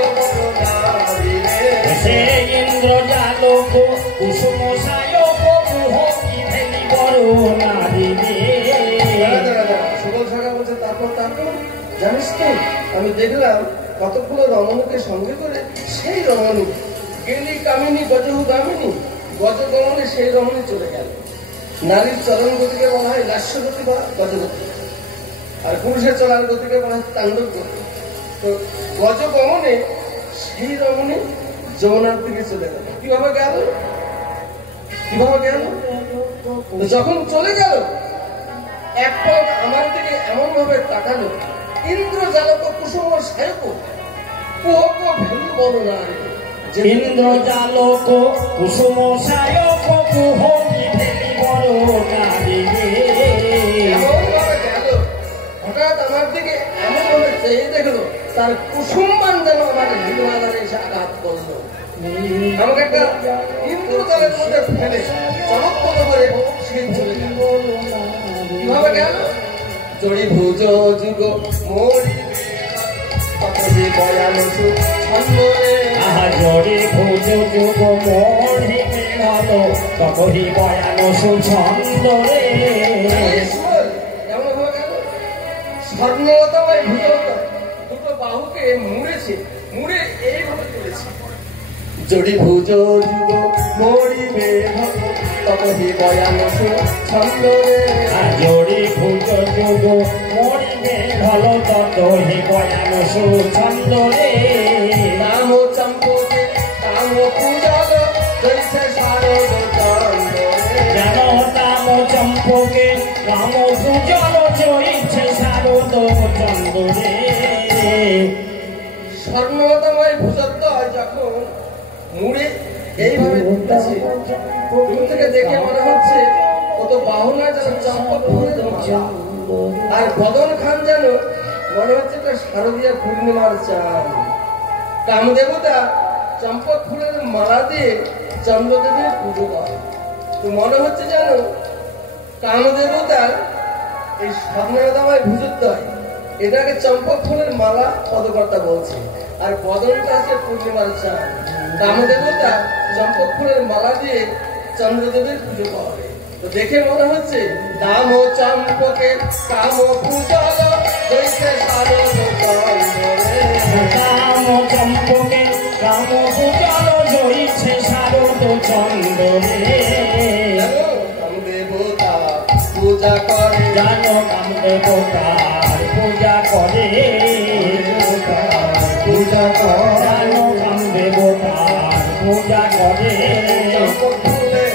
নারী রে। সে ইন্দ্রজালক কুসুম সায়ক কুহকি ভেলি বড় নারী রে। সুবল শাখা বলছে, তারপর জানিস তো আমি দেখলাম কতগুলো রমণীকে সঙ্গে করে সেই রমণী গেলি কামিনী গজহু গামিনী, গজগমনে সেই রমণী চলে গেল। নারীর চলন গতিকে বলা হয় লাস্য গতি বা গজগতি, আর পুরুষের চলার গতিকে বলা হয় তাণ্ডব গতি। তো গজগমনে সেই রমণী যমুনার দিকে চলে গেল। কিভাবে গেল? যখন চলে গেল, এক পলক আমার দিকে এমন ভাবে তাকালো, ইন্দ্রজালক কুসুম সায়ক কুহক ভেলু বড় নারী। ইন্দ্রজালক কুসুম সায়ক কুহকি ভেলি বড় নারী রে। এমন ভাবে গেল, হঠাৎ আমার দিকে এমন ভাবে চেয়ে দেখলো, তার কুসুমবান যেন আমার হৃদয় এসে আঘাত করলো। আমাকে একটা ইন্দ্রজালের মধ্যে ফেলে চমৎপদ করে সে চলে গেল। কিভাবে গেল? জড়ি ভুজ যুগ মরিবে ততহি বয়ানো ছন্দরে জড়ি ভুজ যুগ মরিবে ভালো ততহি বয়ানো সুছন্দরে। এমন হয়ে গেল স্বর্ণলতাময় ভুজলতা দুটো বাহুকে মুড়েছে, মুড়ে এইভাবে তুলেছে। জড়ি ভুজ যুগ মরিবে ভালো ততহি বয়ানো ছন্দরে জড়ি ভুজ যুগ মরিবে ভালো ততহি বয়ানো সুছন্দরে। নাম চম্পকে কাম পূজল জৈসে শারদ চন্দরে জানো নাম চম্পকে রাম পূজল জয়ছে শারদ চন্দরে। স্বর্ণময় ভূষদ্বয় যখন মুড়ে এইভাবে তুলতেছে, দূর থেকে দেখে মনে হচ্ছে কত বাহুনা যেন চম্পা ফুলের মালা, আর বদন খান যেন মনে হচ্ছে একটা শারদীয় পূর্ণিমার চাঁদ। কামদেবতা চম্পা ফুলের মালা দিয়ে চন্দ্রদেবের পুজো করে, তো মনে হচ্ছে যেন কামদেবতার এই স্বর্ণময় ভূষদ্বয় এটাকে চম্পা ফুলের মালা পদকর্তা বলছে, আর বদনটা আছে পূর্ণিমার চাঁদ। কামদেবতা চম্পা ফুলের মালা দিয়ে চন্দ্রদেবের পুজো করে, তো দেখে মনে হচ্ছে দাম চম্পকে কাম পূজল জৈসে শারদ চন্দরে রাম চম্পকে রাম পূজল জয়ছে শারদ চন্দরে। কামদেবতা পূজা করে জানো কামদেবতার পূজা করে, পূজা কর জানো কামদেবতার পূজা করে। ফুলে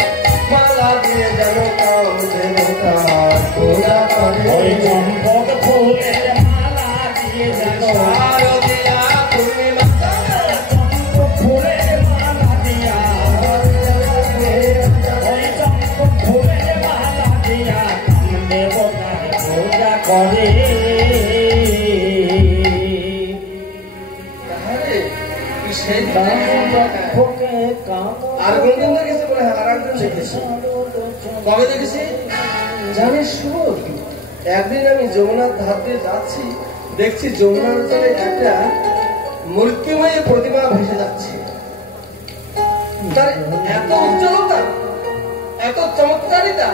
মালা দিয়ে যেন কামদেবতার পূজা করে ওই চম্পক ফুলের মালা দিয়ে জানো শারদিয়া পূর্ণিমা চম্পক ফুলের মালা দিয়া, ওই চম্পক ফুলের মালা দিয়া কামদেবতার পূজা করে। তাহলে সেই চম্পকে কাম আর কোনদিন দেখেছি বলে আর একদিন দেখেছি, কবে দেখেছি জানিস শুভ? একদিন আমি যমুনার ধার দিয়ে যাচ্ছি, দেখছি যমুনার জলে একটা মূর্তিময় প্রতিমা ভেসে যাচ্ছে। তার এত উজ্জ্বলতা, এত চমৎকারিতা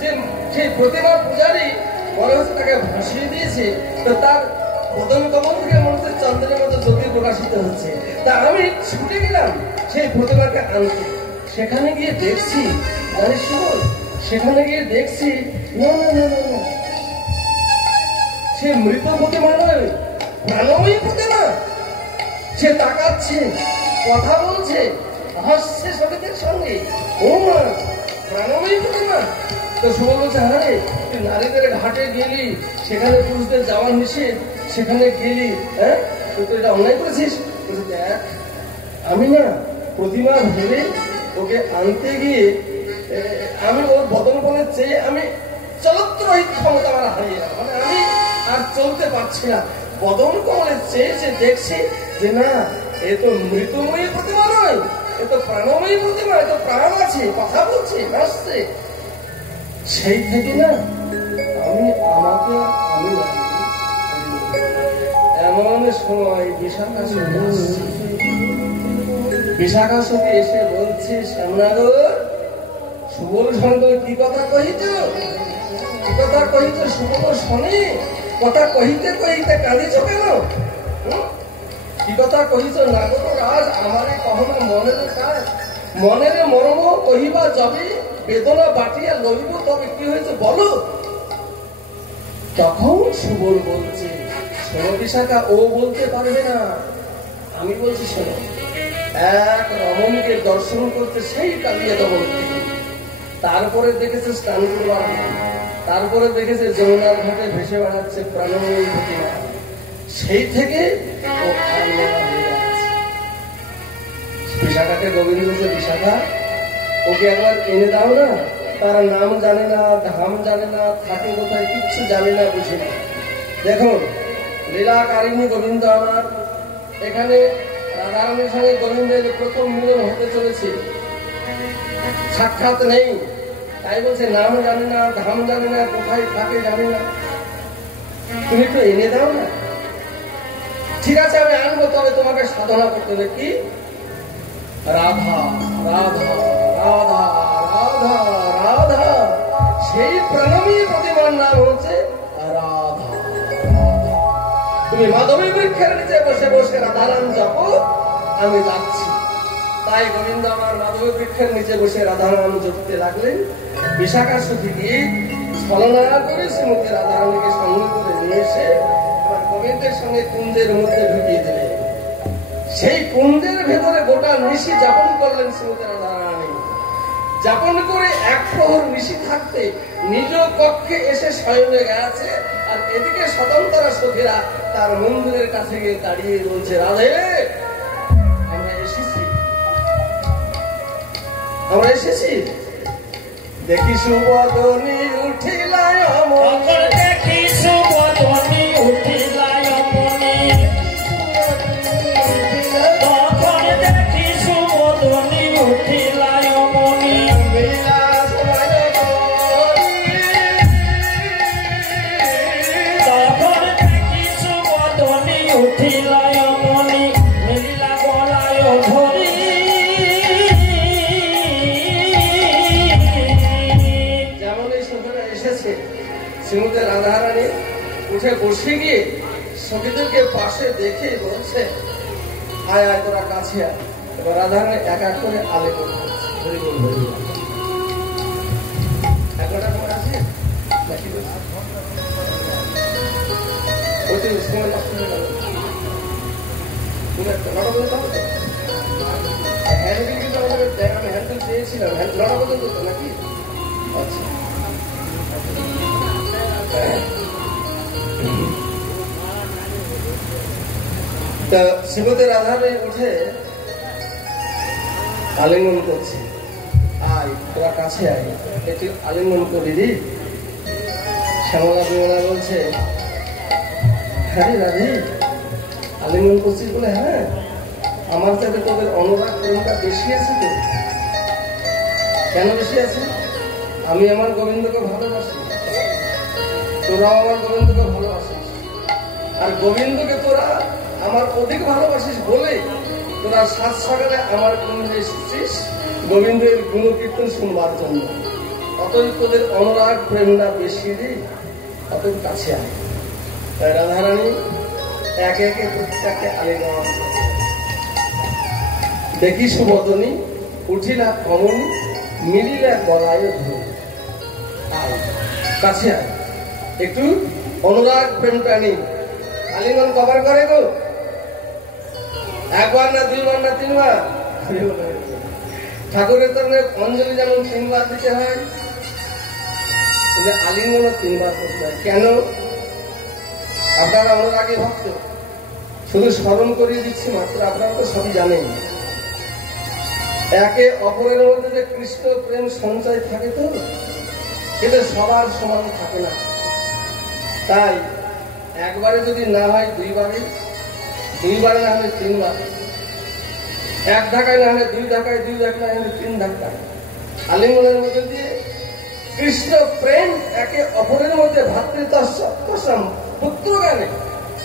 যে সেই প্রতিমা পূজারী মনে হচ্ছে তাকে ভাসিয়ে দিয়েছে, তো তার বদন কমল থেকে মনে হচ্ছে চন্দ্রের মতো জ্যোতি প্রকাশিত হচ্ছে। তা আমি ছুটে গেলাম সেই প্রতিমাকে আনতে, সেখানে গিয়ে দেখছি জানিস শুভ, সেখানে গিয়ে দেখছি না না না না না, সে মৃত প্রতিমা নয়, প্রাণময়ী প্রতিমা। সে তাকাচ্ছে, কথা বলছে, হাসছে সঙ্গীতের সঙ্গে। ও মা, প্রাণময়ী প্রতিমা। তো শুভ বলছে, আরে তুই নারীদের ঘাটে গেলি, সেখানে পুরুষদের যাওয়া নিষেধ, সেখানে গেলি, হ্যাঁ তুই তো এটা অন্যায় করেছিস। বলছে, দেখ আমি না প্রতিমা ভেবে ওকে আনতে গিয়ে আমি ওর বদন বনের চেয়ে আমি চলত্রহিত ক্ষমতা আমার হারিয়ে গেল, মানে আমি আর চলতে পারছি না। বদন কমলের চেয়ে যে দেখছি যে না, এ তো মৃতময়ী প্রতিমা নয়, এ তো প্রাণময়ী প্রতিমা, এ তো প্রাণ আছে, কথা বলছে, হাসছে। সেই থেকে না আমি আমাকে আমি এমন সময় বিশাখা সতী আসছে। বিশাখা সতী এসে বলছে, শ্যামনগর সুবল সঙ্গে কি কথা কহিত, কি কথা কহিত সুবল শোনে, কথা কহিতে কহিতে কাঁদিছ কেন? কি কথা কহিছ নাগর রাজ, আমারে কখনো মনের কাজ, মনের মর্ম কহিবা যাবে, বেদনা বাটিয়া লইব, তবে কি হয়েছে বলো। তখন সুবল বলছে, শোনো বিশাখা, ও বলতে পারবে না, আমি বলছি শোনো। এক রমণীকে দর্শন করতে সেই কালিয়া দমন, তারপরে দেখেছে স্নান করবার, তারপরে দেখেছে যমুনার ঘাটে ভেসে বেড়াচ্ছে প্রাণময়ী প্রতিমা, সেই থেকে ও আল্লাহ হয়ে যাচ্ছে। বিশাখাকে গোবিন্দ বলছে, বিশাখা ওকে একবার এনে দাও না, তার নাম জানে না, ধাম জানে না, থাকে কোথায় কিচ্ছু জানে না, বুঝে না। দেখুন লীলাকারিণী গোবিন্দ আমার, এখানে রাধারানীর সঙ্গে গোবিন্দের প্রথম মিলন হতে চলেছে, সাক্ষাৎ নেই, তাই বলছে নাম জানে না, ধাম জানে না, কোথায় থাকে জানে না। তুমি একটু এনে দাও না। ঠিক আছে আমি আনবো, তবে তোমাকে সাধনা করতে হবে কি? রাধা রাধা রাধা রাধা রাধা, সেই প্রণমী প্রতিমার নাম হচ্ছে রাধা। তুমি মাধবী বৃক্ষের নিচে বসে বসে রাধা নাম জপো, আমি যাচ্ছি। তাই গোবিন্দ আমার মাধবী বৃক্ষের নিচে বসে রাধা নাম জপতে লাগলেন। বিশাখা সখী গিয়ে ছলনা করে শ্রীমতী রাধারানীকে সঙ্গে করে নিয়ে এসে গোবিন্দের সঙ্গে কুঞ্জের মধ্যে ঢুকিয়ে দিলেন। সেই কুঞ্জের ভেতরে গোটা নিশি যাপন করলেন শ্রীমতী রাধারানী। যাপন করে এক প্রহর নিশি থাকতে নিজ কক্ষে এসে শয়নে গেছে, আর এদিকে স্বতন্ত্র সখীরা তার মন্দিরের কাছে গিয়ে দাঁড়িয়ে বলছে, রাধে আমরা এসেছি, আমরা এসেছি। দেখি সুবদনী উঠিলায় অমর, দেখি সুবদনী উঠিলায় অমনি, তখন দেখি সুবদনী উঠিলায় অমনি, তখন দেখি সুবদনী উঠিলায় অমনি, মিলিলা গলায় ধরি। শ্রীমতী রাধারানী উঠে বসে গিয়ে সখীদেরকে পাশে দেখে বলছে, আয় আয় তোরা কাছে আয়। এবার রাধারানী এক এক করে আলে করছে, হ্যান্ডেল চেয়েছিলাম লড়া বদল করতো নাকি? আচ্ছা শ্রীমতী রাধারানী উঠে আলিঙ্গন করছে, আয় তোরা কাছে আয়, একটু আলিঙ্গন করি রে। শ্যামলা বিমলা বলছে, হ্যাঁ রাধে আলিঙ্গন করছিস বলে? হ্যাঁ, আমার সাথে তোদের অনুরাগ প্রেমটা বেশি আছে তো। কেন বেশি আছে? আমি আমার গোবিন্দকে ভালোবাসি, তোরাও আমার গোবিন্দকে ভালোবাসিস, আর গোবিন্দকে তোরা আমার অধিক ভালোবাসিস বলে তোরা সাত সকালে আমার কুঞ্জে এসেছিস গোবিন্দের গুণকীর্তন শুনবার জন্য। অতই তোদের অনুরাগ প্রেমটা বেশি রে, অতই কাছে আয়। তাই রাধারানী একে একে প্রত্যেককে আলিঙ্গন। দেখি সুবদনী উঠিলা অমনি, মিলিলা গলায় ধরি। কাছে আয়, একটু অনুরাগ প্রেমটা নেই। আলিঙ্গন কভার করে গো, একবার না দুইবার না তিনবার। ঠাকুরের তরফে অঞ্জলি যেমন তিনবার দিতে হয়, আলিঙ্গনও তিনবার করতে হয়। কেন? আপনারা অনুরাগী ভক্ত, শুধু স্মরণ করিয়ে দিচ্ছি মাত্র, আপনারা তো সবই জানেন। একে অপরের মধ্যে যে কৃষ্ণ প্রেম সঞ্চয় থাকে তো, কিন্তু সবার সমান থাকে না। তাই একবারে যদি না হয় দুইবারে, দুইবারে না হলে তিনবার, এক ধাক্কায় না হলে দুই ধাক্কায়, দুই ধাক্কায় না হলে তিন ধাক্কায় আলিঙ্গনের মধ্যে দিয়ে কৃষ্ণ প্রেম একে অপরের মধ্যে ভাতৃত্বসম পুত্র জ্ঞানে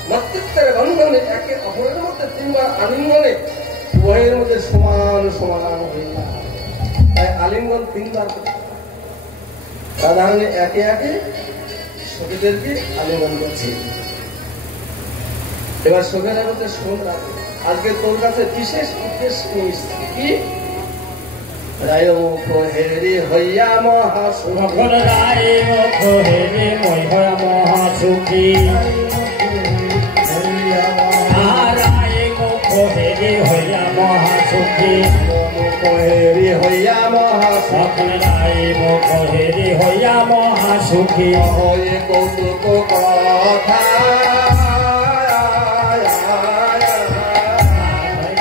মাতৃত্বের বন্ধনে একে অপরের মধ্যে তিনবার আলিঙ্গনে উভয়ের মধ্যে সমান সমান হয়ে যায়। তাই আলিঙ্গন তিনবার রাধারানী একে একে সখীদেরকে আলিঙ্গন করছে। এবার সখীরা বলতে, শোন রাধে, আজকে তোর কাছে বিশেষ উদ্দেশ্য নিয়ে এসেছি। কি? রায় মুখ হেরি হইয়া মহাসুখী, রায় মুখ হেরি হইয়া মহাসুখী, রায় মুখ হেরি হইয়া মহাসুখী, মুখ হেরি হইয়া মহাসুখী, রায় মুখ হেরি হইয়া মহাসুখী, হয়ে কৌতুক কথা,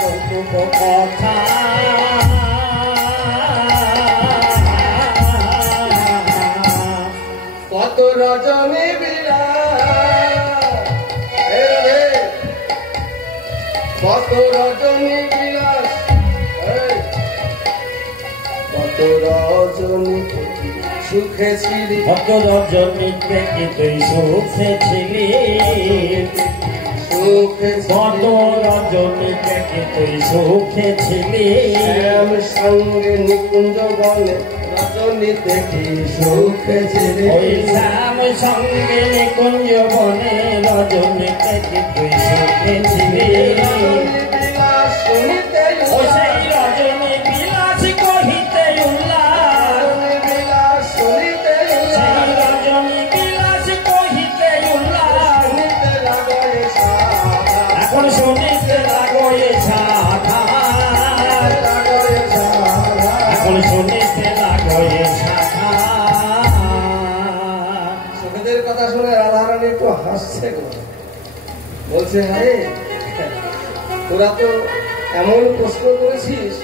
কৌতুক কথা, কত রজনী কত রজনী বিলাস, কত রজনী সুখে ছিলি ভক্ত রজনীতে কি তুই সুখে ছিলি সুখে ভক্ত রজনীতে কি তুই সুখে ছিলি শ্যাম সঙ্গে নিকুঞ্জ বনে রজনীতে কি সুখে ছিলি ওই শ্যাম সঙ্গে নিকুঞ্জ বনে রজনীতে কি তুই সুখে ছিলি রজনী বিলাস শুনিতে ও সেই রজনী বিলাস কহিতে উল্লাস রজনী বিলাস শুনিতে সেই রজনী বিলাস কহিতে উল্লাস শুনিতে লাগয়ে সাধা এখন শুনিতে লাগয়ে সাধা লাগয়ে সাধা এখন শুনিতে লাগয়ে সাধা সুখদের কথা শুনে রাধারানী একটু হাসছে গো। বলছে হ্যাঁ তোরা তো এমন প্রশ্ন করেছিস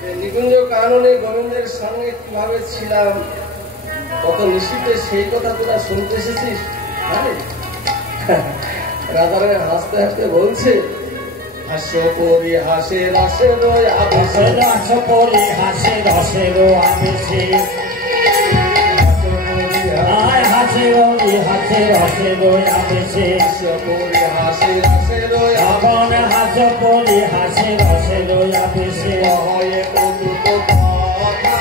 যে নিকুঞ্জ কাননে গোবিন্দের সঙ্গে কিভাবে ছিলাম কত নিশ্চিতে সেই কথা তোরা শুনতে এসেছিস। হ্যাঁ রাধারানী হাসতে হাসতে বলছে হাস্য পরি হাসে রাসে রয় আবেশে রস পরি হাসে রসের আবেশে আয় হাসে রই হাসে রসের আবেশে হাস্য পরি হাসে রাসে রয় আপন হাস পরি হাসে রসের আবেশে হয় কৌতুক কথা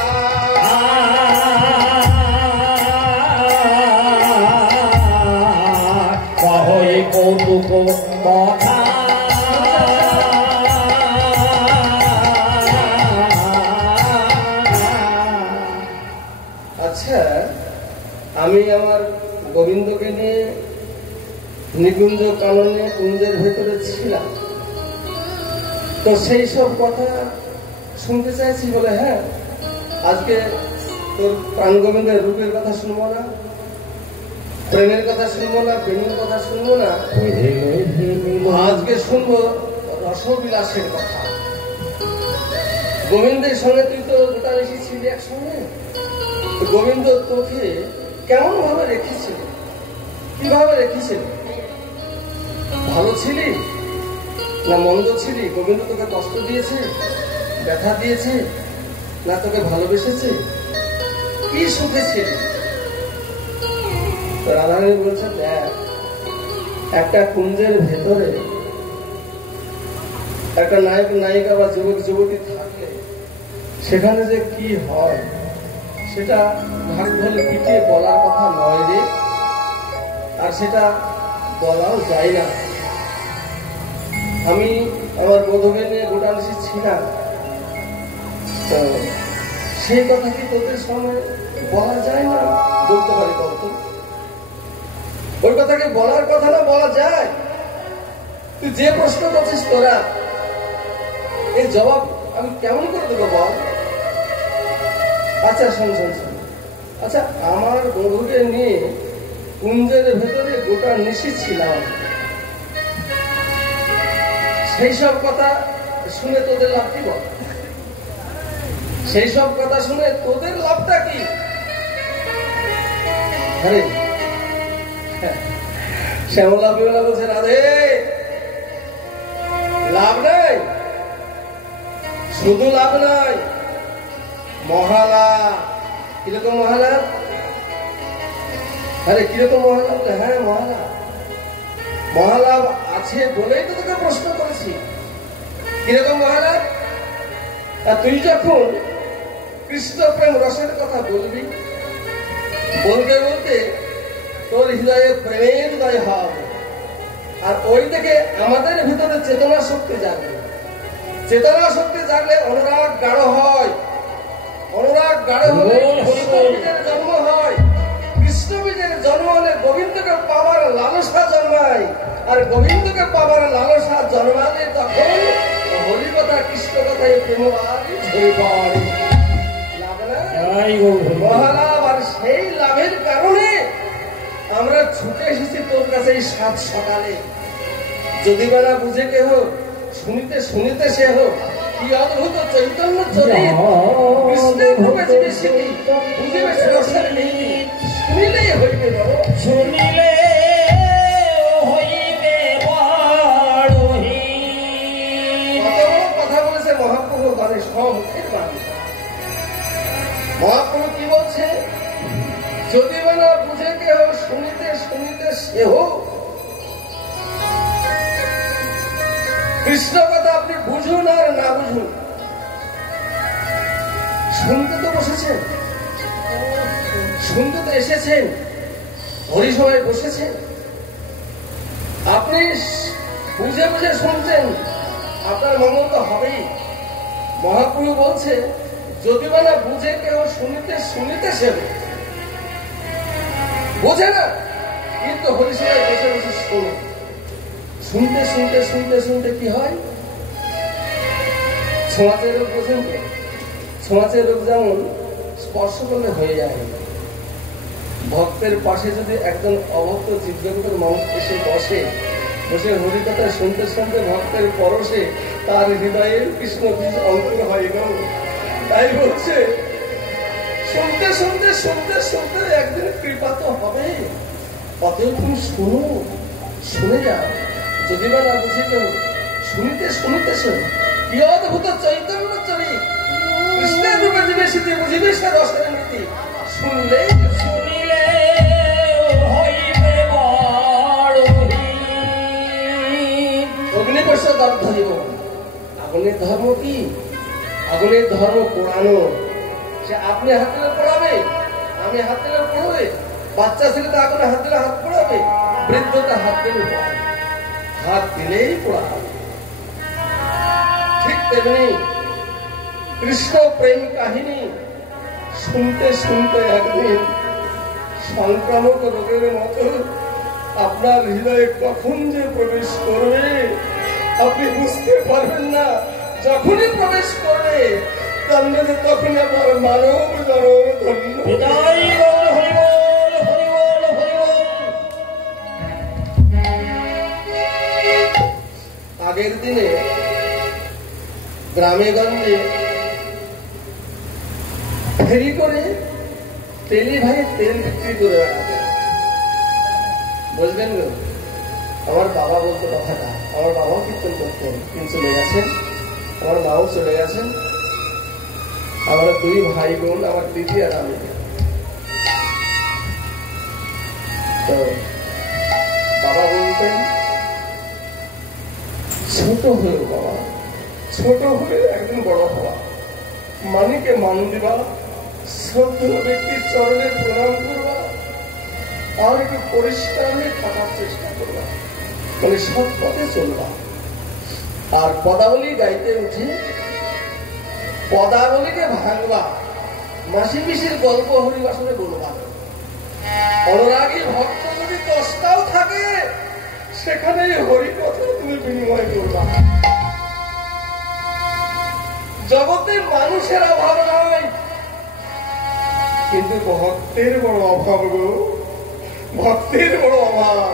কহই কৌতুক কথা আচ্ছা আমি আমার গোবিন্দকে নিয়ে নিকুঞ্জ কাননে কুঞ্জের ভেতরে ছিলাম তো সেই সব কথা শুনতে চাইছি বলে হ্যাঁ আজকে তোর প্রাণ গোবিন্দের রূপের কথা শুনবো না প্রেমের কথা শুনবো না প্রেমের কথা শুনবো না আজকে শুনবো রসবিলাসের কথা। গোবিন্দের সঙ্গে তুই তো গোটা বেশি ছিলি একসঙ্গে তো গোবিন্দ তোকে কেমন ভাবে রেখেছিল কিভাবে রেখেছিল ভালো ছিলি না মন্দ ছিলি গোবিন্দ তোকে কষ্ট দিয়েছে ব্যথা দিয়েছে না তোকে ভালোবেসেছে কি সুখে ছিলি। তো রাধারানী বলছে দেখ একটা কুঞ্জের ভেতরে একটা নায়ক নায়িকা বা যুবক যুবতী থাকলে সেখানে যে কি হয় সেটা ভাগ ধরে পিটিয়ে বলার কথা নয় রে আর সেটা বলাও যায় না। আমি আমার বধূকে নিয়ে গোটা দেশে ছিলাম তো সেই কথা কি তোদের সঙ্গে বলা যায় না বলতে পারি বলতো ওই কথাকে বলার কথা না বলা যায়। তুই যে প্রশ্ন করছিস তোরা এই জবাব আমি কেমন করে দেবো বল। আচ্ছা শোন শোন শোন আচ্ছা আমার বধূকে নিয়ে কুঞ্জের ভেতরে গোটা নিশি ছিলাম সেই সব কথা শুনে তোদের লাভ কি বল সেই সব কথা শুনে তোদের লাভটা কি। আরে শ্যামলা বিমলা বলছে রাধে লাভ নাই শুধু লাভ নাই মহালাভ। কিরকম মহালাভ আরে কিরকম মহালাভ হ্যাঁ মহালাভ মহালাভ আছে বলেই তো তোকে প্রশ্ন করেছি কিরকম মহালাভ। আর তুই যখন কৃষ্ণ প্রেম রসের কথা বলবি বলতে বলতে তোর হৃদয়ে প্রেমের উদয় হবে আর ওই থেকে আমাদের ভিতরে চেতনা শক্তি জাগবে। চেতনা শক্তি জাগলে অনুরাগ গাঢ় হয় অনুরাগ গাঢ় হলে কৃষ্ণ বীজের জন্ম হয় কৃষ্ণ বীজের জন্ম হলে গোবিন্দকে পাওয়ার লালসা জন্মায় আর গোবিন্দকে পাওয়ার লালসা জন্মালে তখন হরিকথা কৃষ্ণ কথায় প্রেমবাদী ঝরে পড়ে লাভ না মহালাভ। আর সেই লাভের কারণে আমরা ছুটে এসেছি তোর কাছে এই সাত সকালে যদি বেলা বুঝে কে হোক শুনিতে শুনিতে সে হোক কি অদ্ভুত চৈতন্য চরিত কৃষ্ণের রূপে যে শিখি বুঝিবে রসের নীতি শুনিলেই হইবে বড় শুনিলে হইবে বড়হি। কত বড় কথা বলেছে মহাপ্রভু মানে মুখের বাণী। মহাপ্রভু কি বলছে কৃষ্ণ কথা আপনি বুঝুন আর না বুঝুন, শুনতে তো বসেছেন, শুনতে তো এসেছেন, হরিসভায় বসেছেন, আপনি বুঝে বুঝে শুনছেন, আপনার মঙ্গল তো হবেই। মহাপ্রভু বলছে যদি বা না বুঝে কেউ শুনিতেছে বোঝে না, কিন্তু হরিসভায় বসে বসে শোনে, শুনতে শুনতে শুনতে শুনতে কি হয়, ছোঁয়াচের রোগ বোঝেন তো? ছোঁয়াচের রোগ যেমন স্পর্শ করলে হয়ে যায়, ভক্তের পাশে যদি একজন অভক্ত জীবজগতের মানুষ এসে বসে, বসে হরিকথা শুনতে শুনতে ভক্তের পরশে তার হৃদয়ে কৃষ্ণ বীজ অঙ্কুর হয়ে গেল। তাই বলছে শুনতে শুনতে শুনতে শুনতে একদিন কৃপা তো হবে, অতএব তুমি শুনো, শুনে যাও, যদি বা না বুঝে কেউ শুনিতে শুনিতেছ কি অদ্ভুত চৈতন্য চরি কৃষ্ণের রূপে জীবে সিদ্ধি বুঝিবে সে রসের নীতি, শুনলেই শুনিলে হইবে বড়হি। অগ্নিকর্ষ দগ্ধ জীবন। আগুনের ধর্ম কি? আগুনের ধর্ম পোড়ানো। সে আপনি হাত দিলে পোড়াবে, আমি হাত দিলে পোড়াবে, বাচ্চা ছেলে তো আগুনে হাত দিলে হাত পোড়াবে, বৃদ্ধতা হাত দিলে পোড়াবে, হাত দিলেই পোড়াবে। ঠিক তেমনি কৃষ্ণ প্রেম কাহিনী শুনতে শুনতে একদিন সংক্রামক রোগের মতো আপনার হৃদয়ে কখন যে প্রবেশ করবে আপনি বুঝতে পারবেন না। যখনই প্রবেশ করবে জানবে তখন আপনার মানব জনম ধন্য। বিদায় বল হরি বল, হরি বল, হরি বল। আগের দিনে গ্রামে গঞ্জে ফেরি করে তেলি ভাই তেল বিক্রি করে বেড়াতে, বুঝলেন গো? আমার বাবা বলতো কথাটা, আমার বাবাও কীর্তন করতেন, কিন্তু চলে গেছেন, আমার মাও চলে গেছেন, আমরা দুই ভাই বোন, আমার দিদি আর আমি। তো বাবা বলতেন ছোট হয়েও বাবা, ছোট হয়ে একদিন বড় হওয়া, মানিকে মান দিবা, শ্রদ্ধ ব্যক্তির চরণে প্রণাম করবা, আর একটু পরিষ্কার হয়ে থাকার চেষ্টা করবা, মানে সৎ পথে চলবা। আর পদাবলী গাইতে উঠে পদাবলীকে ভাঙবা, মাসি পিসির গল্প হরিবাসনে বলবা। অনুরাগী ভক্ত যদি 10টাও থাকে সেখানে হরিকথা তুমি বিনিময় করবা। জগতে মানুষের অভাব নয়, কিন্তু ভক্তের বড় অভাব গো, ভক্তের বড় অভাব।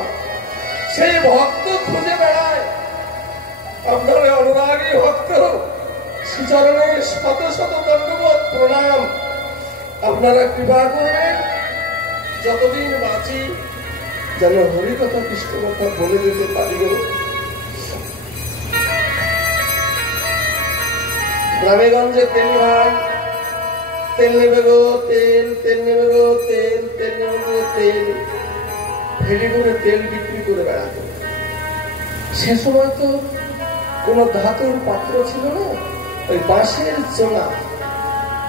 সেই ভক্ত খুঁজে বেড়ায়। আপনার অনুরাগী ভক্ত শ্রীচরণে শত শত দণ্ডবোধ প্রণাম। আপনারা কৃপা করবেন যতদিন বাঁচি যেন হরিকথা কৃষ্ণ কথা বলে দিতে পারি। গ্রামে গঞ্জে তেল ভাই, তেল নেবে গো তেল, তেল নেবে গো তেল, তেল নেবে গো তেল, ফেরি করে তেল বিক্রি করে বেড়াতো। সে সময় তো কোনো ধাতুর পাত্র ছিল না, ওই বাঁশের চোনা,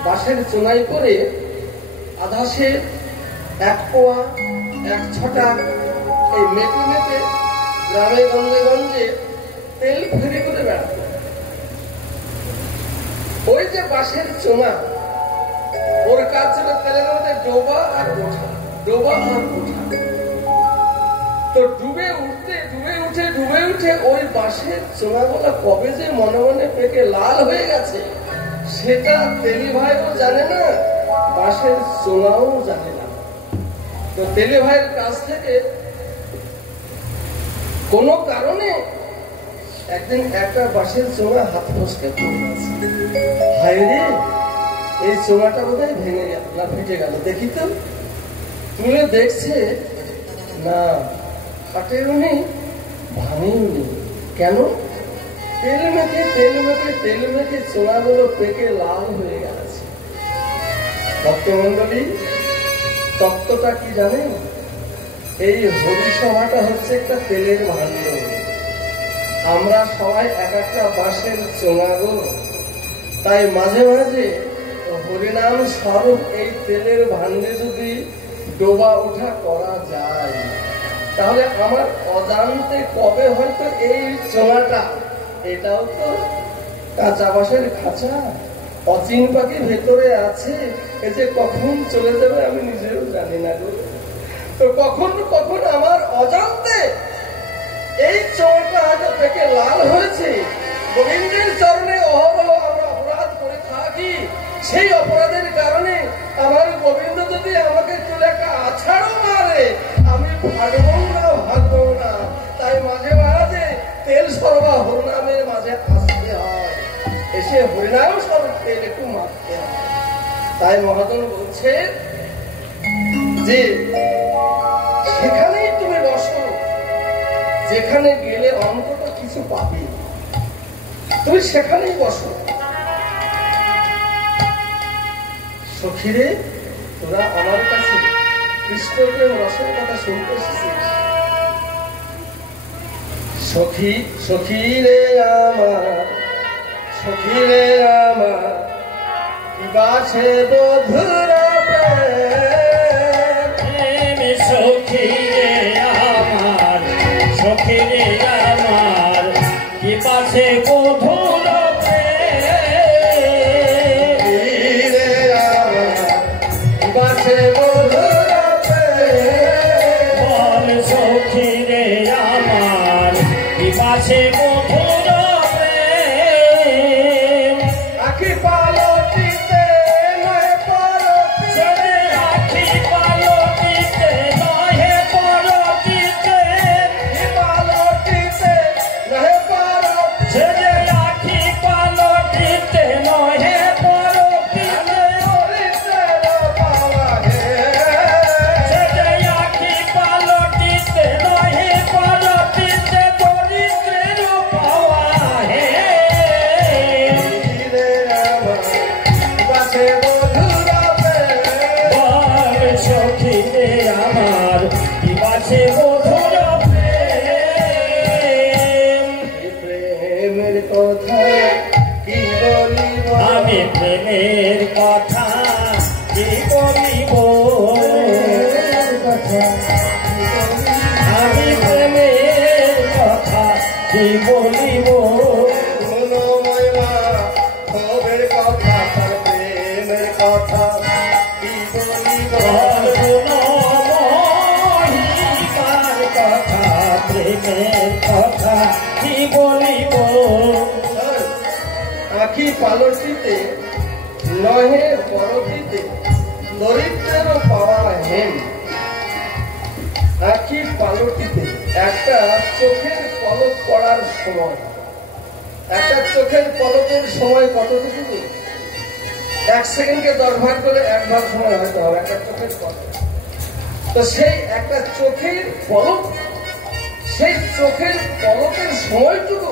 বাঁশের চোনাই করে আধাসে 1 পোয়া 1 ছটা এই মেটে মেটে গ্রামে গঞ্জে গঞ্জে তেল ফেরি করে বেড়াতো। ওই যে বাঁশের চোনা, ওর কাজ ছিল তেলের মধ্যে ডোবা আর কোঠা, ডোবা আর কোঠা। তো ডুবে উঠে ওই বাঁশের চোনাগুলো কবে যে মনে মনে পেকে লাল হয়ে গেছে সেটা তেলি ভাইও জানে না, বাঁশের চোনাও জানে না। তো তেলি ভাইয়ের কাছ থেকে কোনো কারণে একদিন একটা বাঁশের চোঙা হাত ফসকে পড়ে গেছে। হায় রে, এই চোঙাটা বোধহয় ভেঙে গেল না ফেটে গেল, দেখি তো। তুলে দেখছে না, ফাটেও নেই, ভাঙেও নেই। কেন? তেল মেখে চোঙাগুলো পেকে লাল হয়ে গেছে। ভক্তমন্ডলী, তত্ত্বটা কি জানেন? এই হরিসভাটা হচ্ছে একটা তেলের ভাণ্ড। আমরা সবাই এক একটা বাঁশের চোঙা গো, তাই মাঝে মাঝে হরিনাম স্বরূপ এই তেলের ভান্ডে যদি ডোবা ওঠা করা যায়, তাহলে আমার অজান্তে কবে হয়তো এই চোঙাটা, এটাও তো কাঁচা বাঁশের খাঁচা, অচিন পাখি ভেতরে আছে, এ যে কখন চলে যাবে আমি নিজেও জানি না গো। তো কখন কখন আমার অজান্তে এই চোঙাটা হয়তো থেকে লাল হয়েছে, গোবিন্দের চরণে অহরহ আমরা অপরাধ করে থাকি, সেই অপরাধের কারণে আমার গোবিন্দ যদি আমাকে চলে একটা আছাড়ও মারে, আমি ভাগবো না, ভাগবো না। তাই মাঝে মাঝে তেল সরবা হরিনামের মাঝে আসতে হয়, এসে হরিনাম স্বরূপ তেল একটু মারতে হয়। তাই মহাজন বলছে যে সেখানেই তুমি বসো, যেখানে গেলে অন্তত কিছু পাবি, তুমি সেখানেই বসো। সখীরে, তোরা আমার কাছে কৃষ্ণপ্রেম রসের কথা শুনতে এসেছিস। সখী, সখী রে আমার, সখী রে আমার, কি বাছে বধুর প্রেম। সখী রে আমার, সখী রে আমার, কি বাছে বধুর প্রেম। রে আমার, কি বাছে বধুর প্রেম। বল সখী রে আমার, কি বাছে বধুর প্রেম। আখি পালটিতে নয় পরতে, আখি পালটিতে নহে পরতিতে, পালটিতে নয় পরতে, আখি পালটিতে নহে পরতিতে, হরিতের পাওয়া হে। আখি পালটিতে নহে পরতিতে, দরিদ্রের পাওয়া হে। রে আমার, কি বাছে বধুর প্রেম। বল সখী রে আমার, কি বাছে বধুর প্রেম। প্রেমের কথা কি বলিব, আমি প্রেমের কথা কি বলিব, আমি প্রেমের কথা কি বলিব। কোনো মহিমা খবরের কথা, তার প্রেমের কথা কি বলিব। মহিমার কথা, প্রেমের কথা কি বলিব। আখি পালটিতে নহে পরতিতে, দরিদ্রেরও পাওয়া হেম। আখি পালটিতে একটা চোখের পলক পড়ার সময়, একটা চোখের পলকের সময় কতটুকু? 1 সেকেন্ডকে 10 ভাগ করে 1 ভাগ সময় হয়তো হবে একটা চোখের পলক। তো সেই একটা চোখের পলক, সেই চোখের পলকের সময়টুকু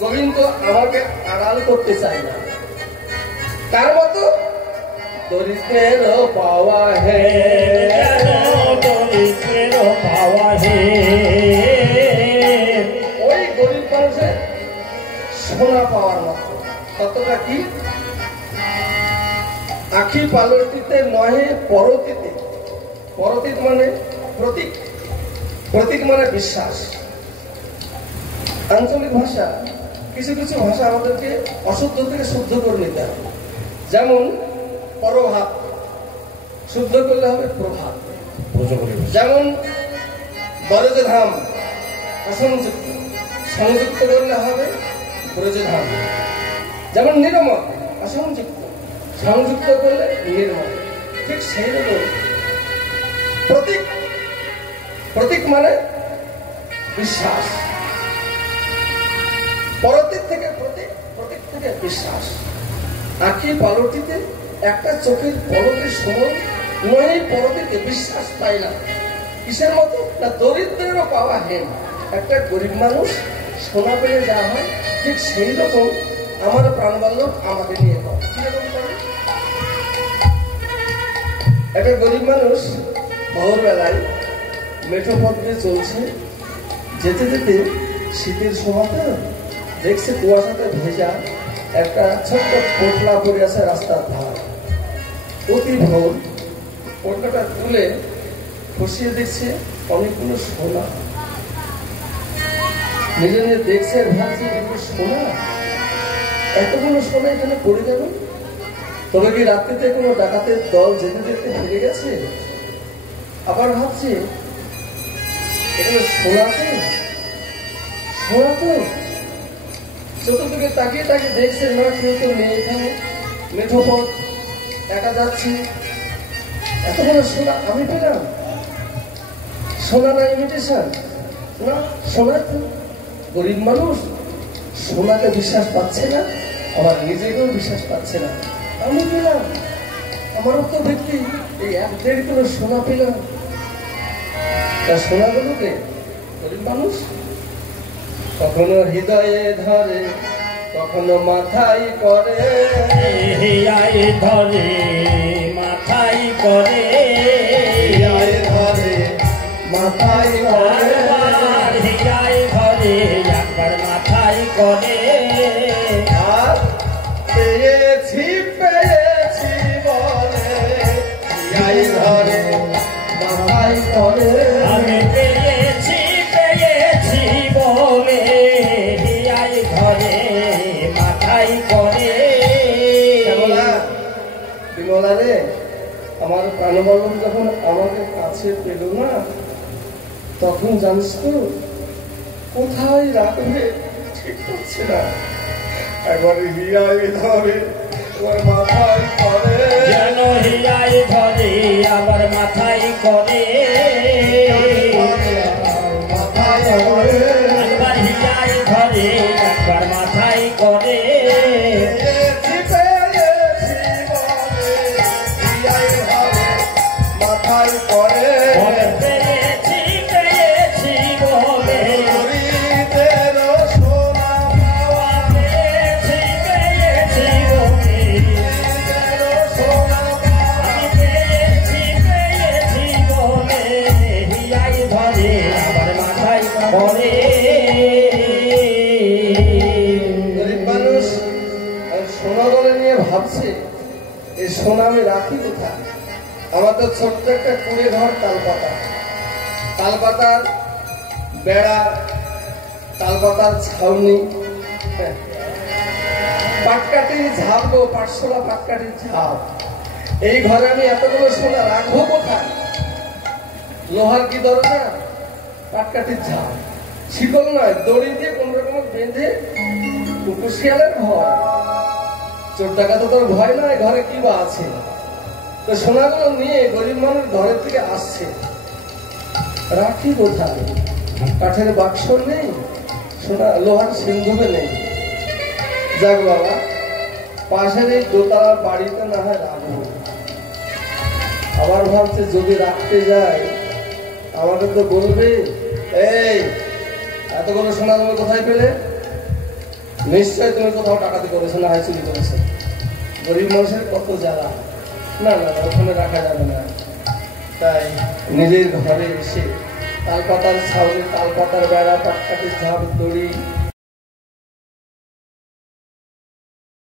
গোবিন্দ আমাকে আড়াল করতে চাই না। তার মতো দরিদ্রের পাওয়া হে, দরিদ্রের পাওয়া হে। ওই গরিব মানুষের সোনা পাওয়ার মতো। কতটা কি? আখি পালটিতে নহে পরতিতে, পরতিত মানে প্রতীক, প্রতীক মানে বিশ্বাস। আঞ্চলিক ভাষা, কিছু কিছু ভাষা আমাদেরকে অশুদ্ধ থেকে শুদ্ধ করে নিতে হবে। যেমন পরভাত, শুদ্ধ করলে হবে প্রভাত। যেমন বরজধাম, অসংযুক্ত, সংযুক্ত করলে হবে ব্রজধাম। যেমন নির্মল, অসংযুক্ত, সংযুক্ত করলে নির্মল। ঠিক সেই রকম প্রতীক, প্রতীক মানে বিশ্বাস। পরতীক থেকে প্রতীক, প্রতীক থেকে বিশ্বাস। আখি পালটিতে একটা চোখের পলকের সময় নয় পরতীতে বিশ্বাস পাই না। কিসের মতো? না দরিদ্রেরও পাওয়া হেন। একটা গরিব মানুষ সোনা পেলে যা হয়, ঠিক সেই রকম আমার প্রাণবল্লভ আমাকে নিয়ে হয়। কিরকম করে? একটা গরিব মানুষ ভোরবেলায় মেঠো পথ দিয়ে চলছে, যেতে যেতে শীতের সময়তে দেখছে কুয়াশাতে ভেজা একটা ছোট্ট পোটলা পড়ে আছে রাস্তার ধার। অতি ভোর পোটলাটা তুলে খসিয়ে দেখছে অনেকগুলো সোনা। নিজে নিজে দেখছে ভাবছে এগুলো সোনা, এতগুলো সোনা এখানে পড়ে গেল। তবে কি রাত্রিতে কোনো ডাকাতের দল যেতে যেতে ফিরে গেছে? আবার ভাবছে এখানে সোনা তো, সোনা তো। চতুর্দিকে তাকিয়ে তাকিয়ে দেখছে না, কেউ তো নেই এখানে। মেঠো পথ, একা যাচ্ছে। এতগুলো সোনা আমি পেলাম, সোনা না ইমিটেশন না, সোনা তো। গরিব মানুষ সোনাকে বিশ্বাস পাচ্ছে না, আবার নিজেকেও বিশ্বাস পাচ্ছে না। আমি পেলাম, আমারও তো ব্যক্তি এই 1-1.5 কিলো সোনা পেলাম। তা সোনাগুলোকে গরিব মানুষ কখনো হৃদয়ে ধরে, কখনো মাথায় করে, হৃদয়ে ধরে মাথায় করে, হৃদয়ে ধরে মাথায় করে, হৃদয়ে ধরে একবার মাথায় করে। আর পেয়েছি পেয়েছি বলে হৃদয়ে ধরে মাথায় করে। আমি পেয়েছি পেয়েছি বলে হৃদয়ে ধরে মাথায় করে। বিমলা রে, আমার প্রাণবল্লভ যখন আমাকে কাছে পেল না, তখন জানিস তো কোথায় রাখবে ঠিক করছে না। একবার হৃদয়ে ধরে একবার মাথায় করে, যেন হৃদয়ে ধরে আবার মাথায় করে, মাথায় করে। একবার হৃদয়ে ধরে একবার মাথায় করে। পেয়েছি পেয়েছি বলে হৃদয়ে ধরে মাথায় করে। বলে পেয়েছি পেয়েছি বলে হরিদেরও সোনা পাওয়া, পেয়েছি পেয়েছি বলে হরিদেরও সোনা পাওয়া। আমি পেয়েছি পেয়েছি বলে হৃদয়ে ধরে আবার মাথায় করে। গরিব মানুষ সোনা দলে নিয়ে ভাবছে এই সোনা আমি রাখি কোথায়? আমার তো ছোট্ট একটা কুড়ে ঘর, তালপাতা, তালপাতার বেড়া, তালপাতার ছাউনি, পাটকাঠির ঝাপ গো, পাটশোলা পাটকাঠির ঝাপ। এই ঘরে আমি এতগুলো সোনা রাখবো কোথায়? লোহার কি দরজা, পাটকাঠির ঝাপ, শিকল নয়, দড়ি দিয়ে কোন রকম বেঁধে কুকুর শিয়ালের ঘর। চোর ডাকাত তো তোর ভয় নয়, ঘরে কি বা আছে? তো সোনাগুলো নিয়ে গরিব মানুষ ঘরের থেকে আসছে, রাখি কোথায়? কাঠের বাক্স নেই, সোনা লোহার সিন্ধুকে নেই। যাক বাবা, পাশের এই দোতলার বাড়িতে না হয় রাখবো। আবার ভাবছে যদি রাখতে যাই আমাকে তো বলবে, এই এতগুলো সোনা তুমি কোথায় পেলে? নিশ্চয় তুমি কোথাও টাকাতে করেছো, না হয় চুরি করেছো। গরিব মানুষের কত জ্বালা। না না না, ওখানে রাখা যাবে না। তাই নিজের ঘরে এসে তালপাতার ছাউনি, তালপাতার বেড়া, পাটকাঠির ঝাপ, দড়ি